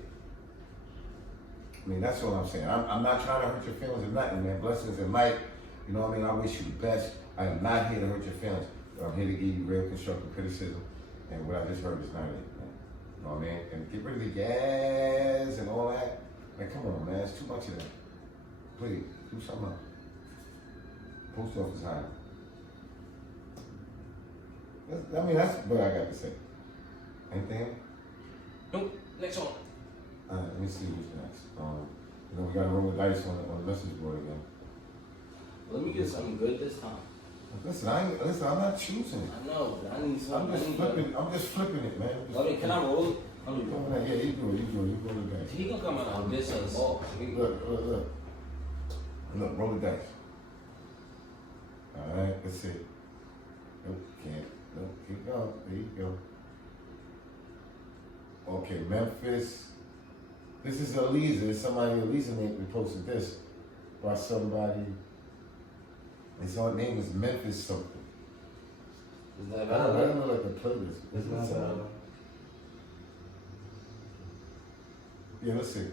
I mean, that's what I'm saying. I'm not trying to hurt your feelings or nothing, man. Blessings in life. You know what I mean? I wish you the best. I am not here to hurt your feelings. I'm here to give you real constructive criticism. And what I just heard is not it, man. You know what I mean? And get rid of the gas and all that. Like, come on, man. It's too much of that. Please, do something else. Post office high. I mean, that's what I got to say. Anything else? Nope. Next one. Let me see who's next. You know, we got to roll the dice on the message board again. Let me get something good this time. Listen, I'm not choosing. I know, but I need I'm something. just flipping it, man. Can I roll it? Yeah, you do it. You roll the dice. He gonna come out and diss us. Look. Look, roll the dice. All right, let's see. Nope, can't. Nope, keep going. There you go. Okay, Memphis. This is Eliza. Somebody Eliza posted this by somebody. His name is Memphis something. Is that I don't know like the playlist. It's not valid. Yeah, let's see.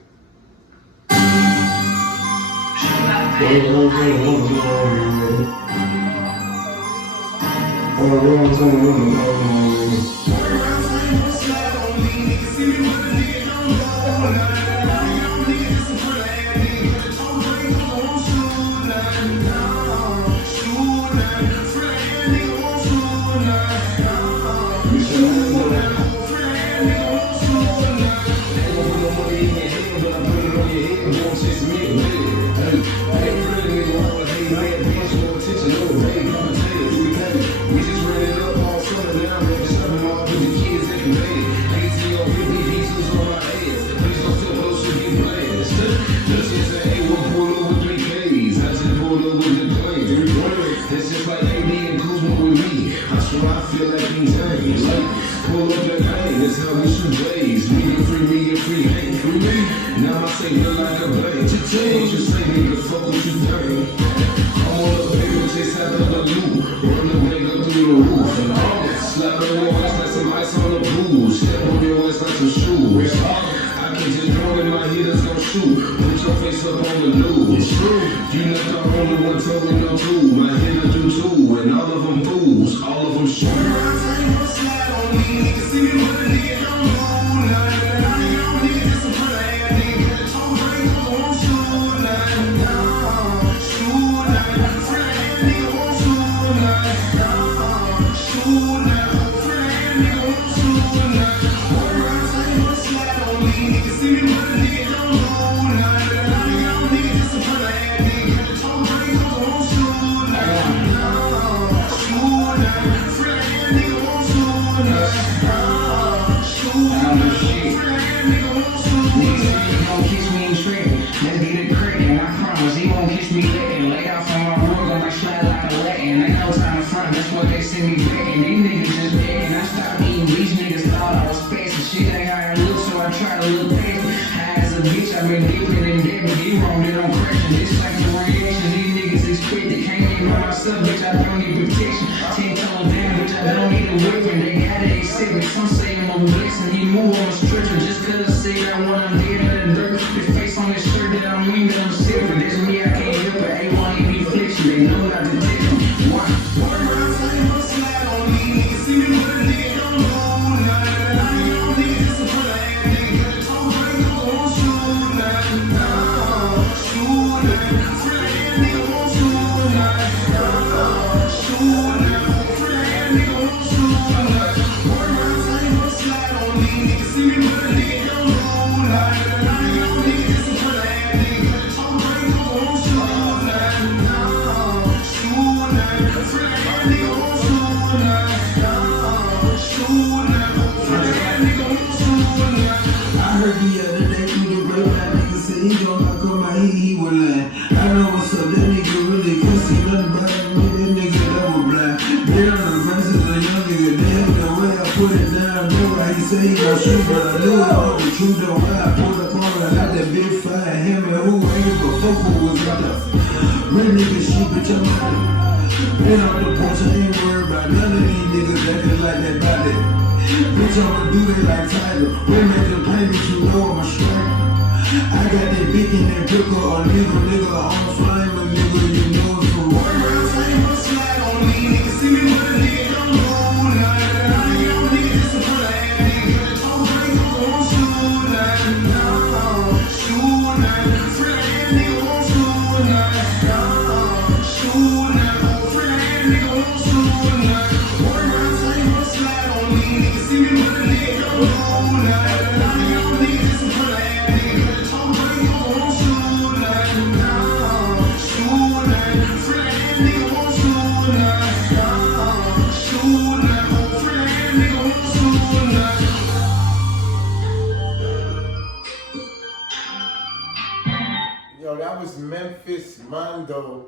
Yo, that was Memphis Mondo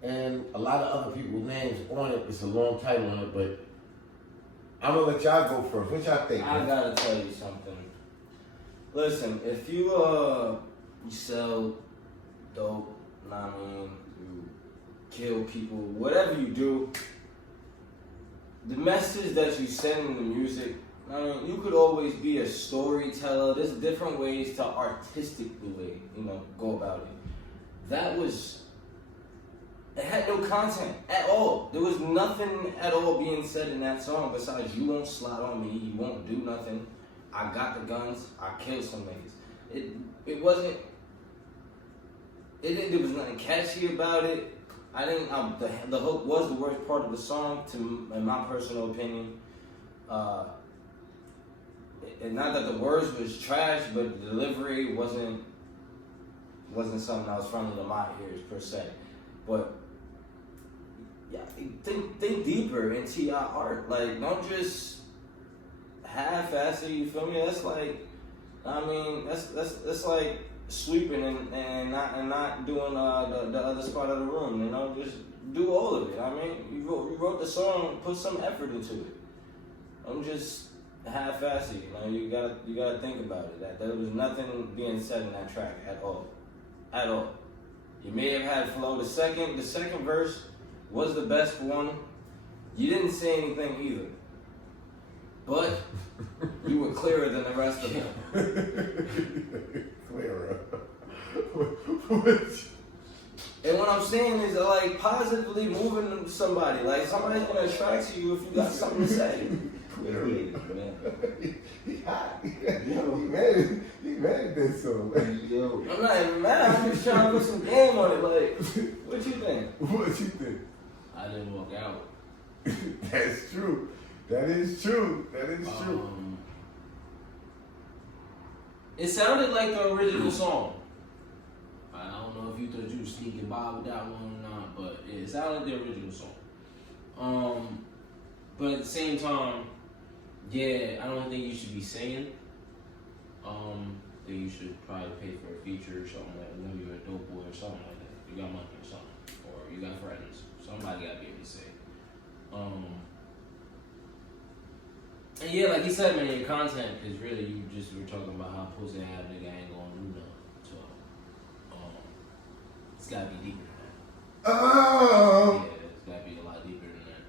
and a lot of other people's names on it. It's a long title on it, but I'm gonna let y'all go first. What y'all think? I gotta tell you something. Listen, if you sell dope, I mean, you kill people, whatever you do, the message that you send in the music, I mean, you could always be a storyteller. There's different ways to artistically, go about it. It had no content at all. There was nothing at all being said in that song besides you won't slide on me, you won't do nothing. I got the guns, I killed some niggas. There was nothing catchy about it. The hook was the worst part of the song, in my personal opinion. And not that the words was trash, but the delivery wasn't something that was friendly to my ears per se. But yeah, think deeper into your art. Like, don't just half-ass it. You feel me? That's like, that's like sweeping and not doing the other spot of the room. Just do all of it. I mean, you wrote the song, put some effort into it. I'm just half-ass it. You gotta think about it. That there was nothing being said in that track at all. You may have had flow. The second verse was the best one. You didn't say anything either, but you were clearer than the rest of them. Clearer. And what I'm saying is, like, positively moving somebody. Like, somebody's gonna attract you if you got something to say. Clearer. Man. He hot. He mad at that song. Yo. I'm not even mad. I'm just trying to put some game on it. Like, what you think? What you think? I didn't walk out. That's true. That is true. It sounded like the original song. I don't know if you thought you were sneaking by with that one or not, but it sounded like the original song. But at the same time, yeah, I don't think you should be singing. Then you should probably pay for a feature or something like that. When you're a dope boy or something like that. You got money or something. Or you got friends. Somebody gotta be able to say. And yeah, like you said, man, your content is really, you just were talking about how pussy ass nigga ain't gonna do nothing. So, it's gotta be deeper than that. Oh. Yeah, it's gotta be a lot deeper than that.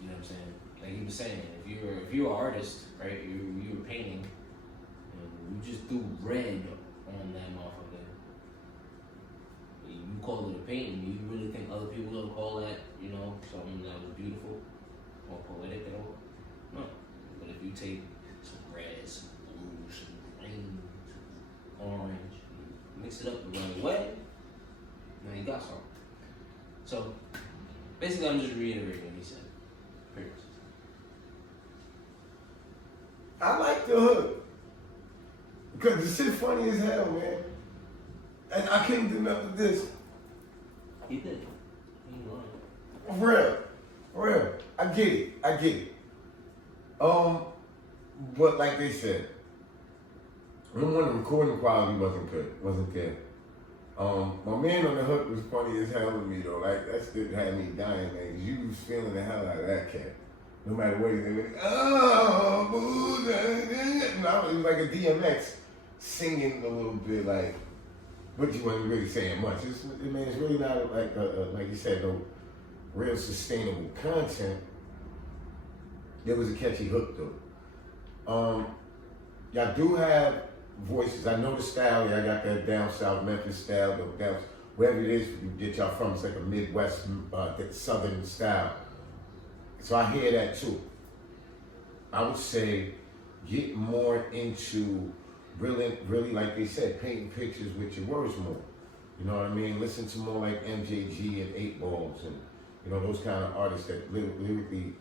You know what I'm saying? Like you were saying, if you're an artist, right? You were painting, and you just threw red on that motherfucker. You call it a painting. You really think other people will call that, something that was beautiful or poetic at all? No. But if you take some red, some blue, some green, some orange, mix it up the right way, now you got something. So basically, I'm just reiterating what he said. Pretty much. I like the hook. Because the shit funny as hell, man. And I couldn't do nothing with this. He did. He won. For real. I get it. But like they said, number one, the recording quality wasn't there. My man on the hook was funny as hell to me though. Like that shit had me dying, man. 'Cause you was feeling the hell out of that cat. No matter what he did, it was like a DMX singing a little bit, like, but you wasn't really saying much. It's really not like you said, no real sustainable content. There was a catchy hook though. Y'all do have voices. I know the style. Y'all got that down south Memphis style, down wherever it is you get y'all from. It's like a Midwest, Southern style. So I hear that too. I would say get more into really like they said, painting pictures with your words more. You know what I mean? Listen to more like MJG and 8 Balls and those kind of artists that lyrically,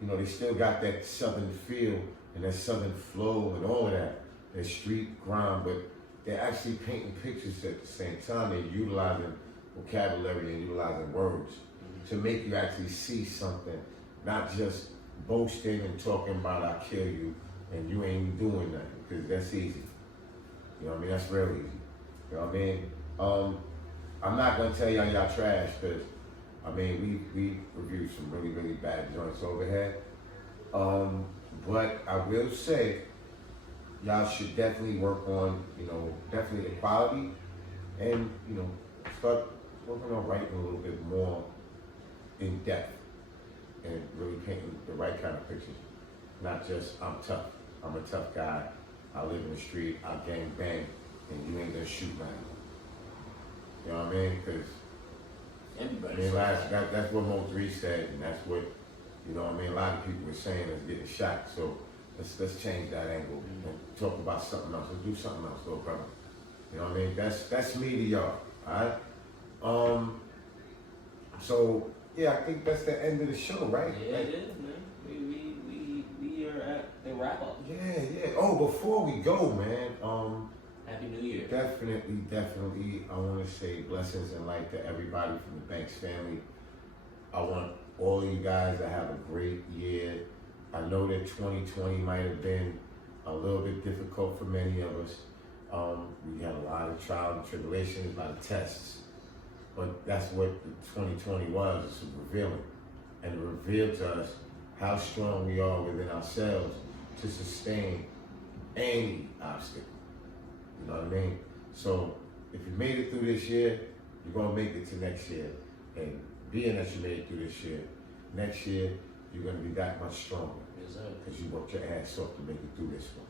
they still got that southern feel and that southern flow and all of that street grind, but they're actually painting pictures at the same time. They're utilizing vocabulary and utilizing words to make you actually see something, not just boasting and talking about I kill you and you ain't doing nothing, because that's easy. You know what I mean? That's real easy. You know what I mean? I'm not gonna tell y'all trash, because we reviewed some really, really bad joints over here. But I will say, y'all should definitely work on, definitely equality, and start working on writing a little bit more in depth and really painting the right kind of pictures. Not just I'm tough. I'm a tough guy. I live in the street. I gang bang, and you ain't gonna shoot man. You know what I mean? Because that's what Mo 3 said, and that's what a lot of people were saying is getting shot. So let's change that angle and talk about something else. Let's do something else, little brother. You know what I mean? That's me to y'all. All right. So yeah, I think that's the end of the show, right? Yeah, it is, man. We are at the wrap up. Yeah. Oh, before we go, man. Happy New Year. Definitely. I want to say blessings and light to everybody from the Banks family. I want all of you guys to have a great year. I know that 2020 might have been a little bit difficult for many of us. We had a lot of trials and tribulations, a lot of tests. But that's what 2020 was. It's revealing. And it revealed to us how strong we are within ourselves to sustain any obstacle. You know what I mean? So if you made it through this year, you're going to make it to next year. And being that you made it through this year, next year, you're going to be that much stronger. Yes, sir. Because you worked your ass off to make it through this one.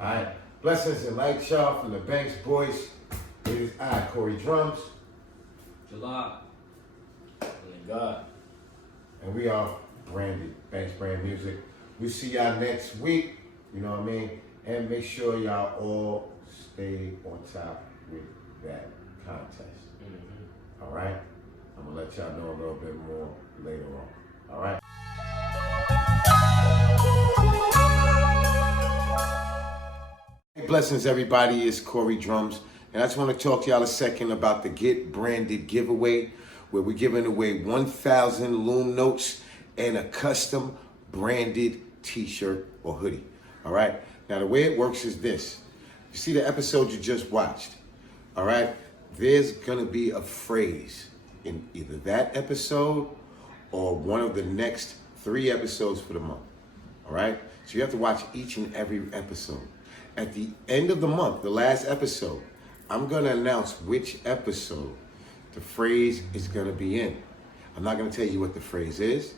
All right? Blessings and light, y'all, from the Banks Boys. It is I, Corey Drumz. July. Thank God. And we are branded, Banks Brand Music. We'll see y'all next week. You know what I mean? And make sure y'all all stay on top with that contest. All right? I'm going to let y'all know a little bit more later on. All right? Hey, blessings, everybody. It's Corey Drumz. And I just want to talk to y'all a second about the Get Branded giveaway, where we're giving away 1,000 Loom notes and a custom branded t-shirt or hoodie. All right? Now, the way it works is this. You see the episode you just watched, all right? There's gonna be a phrase in either that episode or one of the next 3 episodes for the month, all right? So you have to watch each and every episode. At the end of the month, the last episode, I'm gonna announce which episode the phrase is gonna be in. I'm not gonna tell you what the phrase is,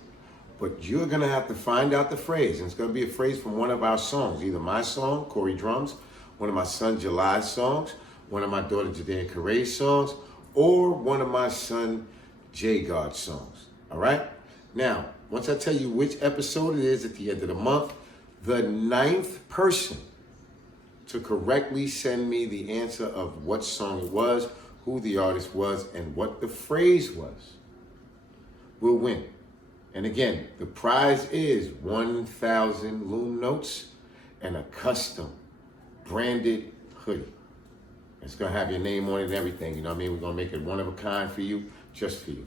but you're gonna have to find out the phrase. And it's gonna be a phrase from one of our songs, either my song, Corey Drumz, one of my son July's songs, one of my daughter Jadea Caray's songs, or one of my son J God's songs. All right? Now, once I tell you which episode it is at the end of the month, the 9th person to correctly send me the answer of what song it was, who the artist was, and what the phrase was will win. And again, the prize is 1,000 Loom notes and a custom branded hoodie. It's gonna have your name on it and everything, you know what I mean? We're gonna make it one of a kind for you, just for you.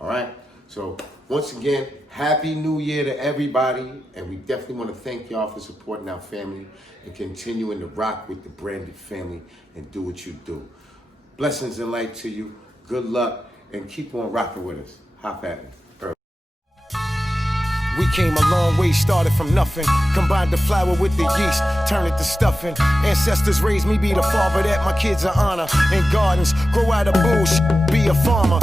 All right? So once again, Happy New Year to everybody. And we definitely wanna thank y'all for supporting our family and continuing to rock with the Branded family and do what you do. Blessings and light to you. Good luck and keep on rocking with us. Hop at me. We came a long way, started from nothing. Combined the flour with the yeast, turn it to stuffing. Ancestors raised me, be the father that my kids are honor. In gardens, grow out of bullshit, be a farmer.